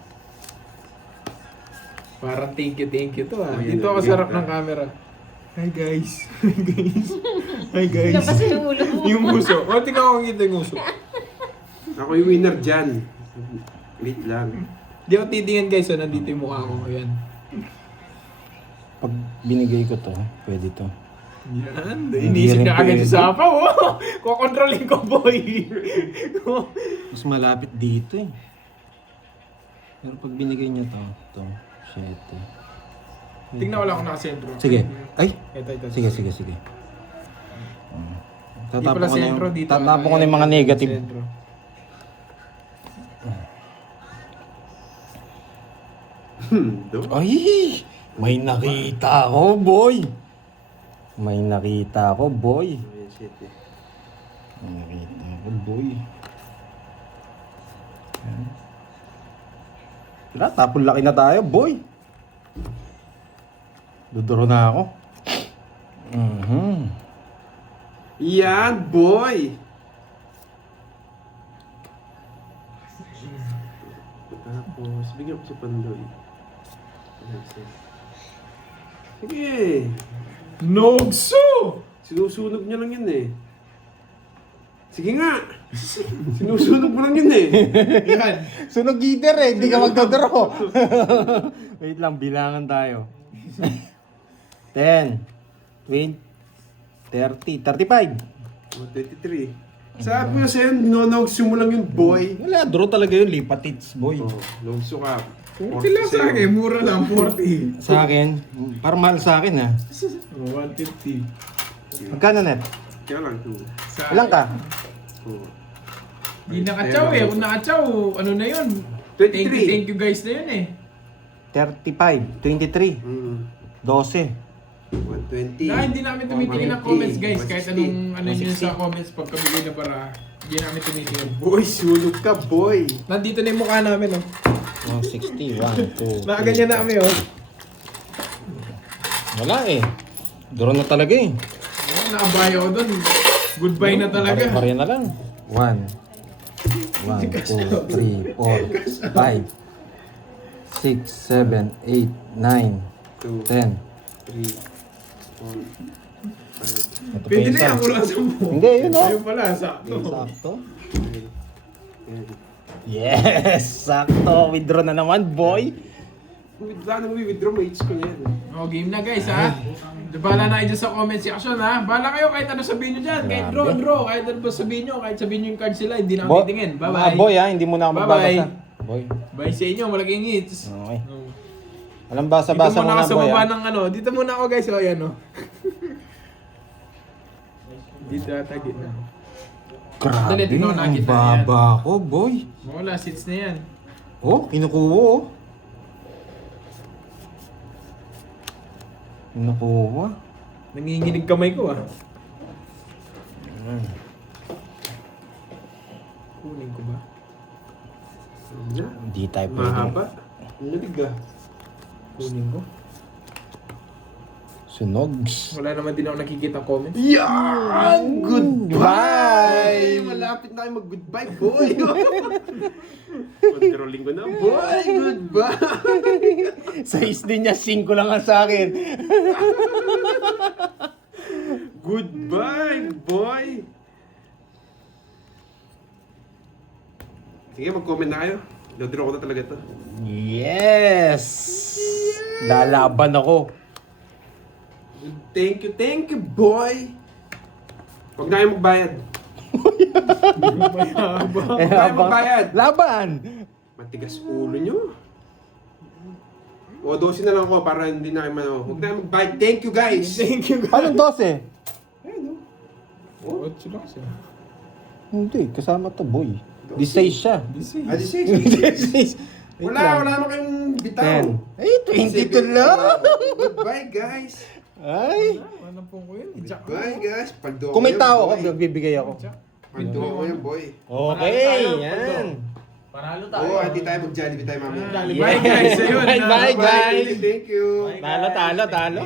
Parang thank you to ah. Oh, Dito yun, ako yun, sarap yun. ng camera. Hi guys. Hi guys. Labas yung ulo mo. Yung uso. O, tingnan ko kung kita yung uso. Ako yung winner dyan. Wait lang. Di ako titingin guys. So, nandito yung mukha ko. Ayan. Pag binigay ko to, pwede to. Yan. Hindi Inisip rin na agad pwede. si Sapaw. Oh. Kukontrolin ko, boy. Mas malapit dito eh. Pero pag binigay niya to, 7. Tingnan ko lang kung nakasentro. Sige. Ay! Ito. Sige. Di pala sentro dito. Tatapon ko na yung mga negative. Sentro. Ay! May nakita ako, boy! May nakita ako, boy! Ayan, shit eh. May nakita ako, boy. Tara, tapon laki na tayo, boy! Duduro na ako. Yan, boy! Tapos, bigyan ko si Pandoy. Sige. Nogso! Sinusunog niya lang yun eh. Sige nga. Sinusunog mo lang yun eh. Yan. Sunog heater eh, hindi ka magdodoro. Wait lang, bilangan tayo. 10, 20, 30, 35. Oh, 23. Sabi ko sa'yo, ninonogso mo lang yun, boy. Wala, draw talaga yun, lipatits, boy. Oh, nogso ka. 40 lang sa akin. Mura lang, 40. Sa akin, parang mahal sa akin ha. 150. Magkano net? Kaya lang, 2. Sa Ilang ka? Di nakachaw eh. Kung nakachaw, ano na yun? 23. Thank you guys na yun eh. 35, 23, 12. 120. Hindi namin tumitingin ng 150, comments guys. Kahit 160. anong ano yun sa comments pagkabigay na para. Hindi namin tumitingin. Boy, sunog ka, boy. Nandito na yung mukha namin oh. 160, 1, 2, Nakaganyan na kami oh. Wala eh. Draw na talaga eh. Oh, nakabayo ko dun. Goodbye na talaga. Pare na lang. 1, 2, 3, 4, 5, 6, 7, 8, 9, 2, 10. 3, 4, 5, Ito pa Pwede yung na yan, isa. mula sa mo. Hindi, yun o. Ayaw pala, sakto. Sakto. 10. Yes! Sakto. Withdraw na naman, boy. Wala na withdraw mo, hits ko na yan. Oh, game na guys ha. Bahala na kayo dyan sa comment section ha. Bahala kayo kahit ano sabihin nyo dyan. Kahit Grabe. draw. Kahit ano pa sabihin nyo. Kahit sabihin nyo yung card sila. Hindi na Bo- ako titingin. Bye-bye. Boy ha, hindi mo na ako Bye-bye. magbabasa. Boy. Bye sa inyo. Malaking hits. Okay. Oh. Alam, Dito basa-basa muna muna, ako sa boy baba ha. ng ano. Dito muna ako guys. O ayan o. Dito ata gitna. Grabe, Dali, tingnan ko ang nakita baba ko, boy. Wala, seats na yan. Oh, kinukuha oh. Kinukuha. Nanginginig kamay ko ah. Kunin ko ba? Ano? Hindi tayo pwede. Mahaba. Nalig ah. Kunin ko. Sunogs. Wala naman din ako nakikita comments. Yan! Goodbye! Malapit na kayo mag-goodbye, boy! Controlling ko na, boy! Goodbye! Size din niya, 5 lang ang sa akin. Goodbye, boy! Sige, mag-comment na kayo. Dodraw ko na talaga to. Yes! Lalaban ako. Thank you, boy! Huwag na kayo magbayad. Huwag na kayo magbayad. Laban! Matigas ulo nyo. O, 12 na lang ko para hindi na kayo huwag na kayo magbayad. Thank you, guys! Thank you guys. Anong 12? Oh, lang siya. Hindi, kasama to, boy. 16 siya. Ah, 16. 16. Wala naman kayong bitaw. 10. Ay, 22 lang! Goodbye, guys! Ay! Ano po ko yun? Goodbye, guys! Pagdo Kung may tao ako, magbibigay ako. Pagdo ko yan, boy. Okay, yan. Panalo tayo. Oo, hindi tayo mag-Jollibee tayo mamaya. Bye guys. Ayun. Bye, guys. Thank you. Talo.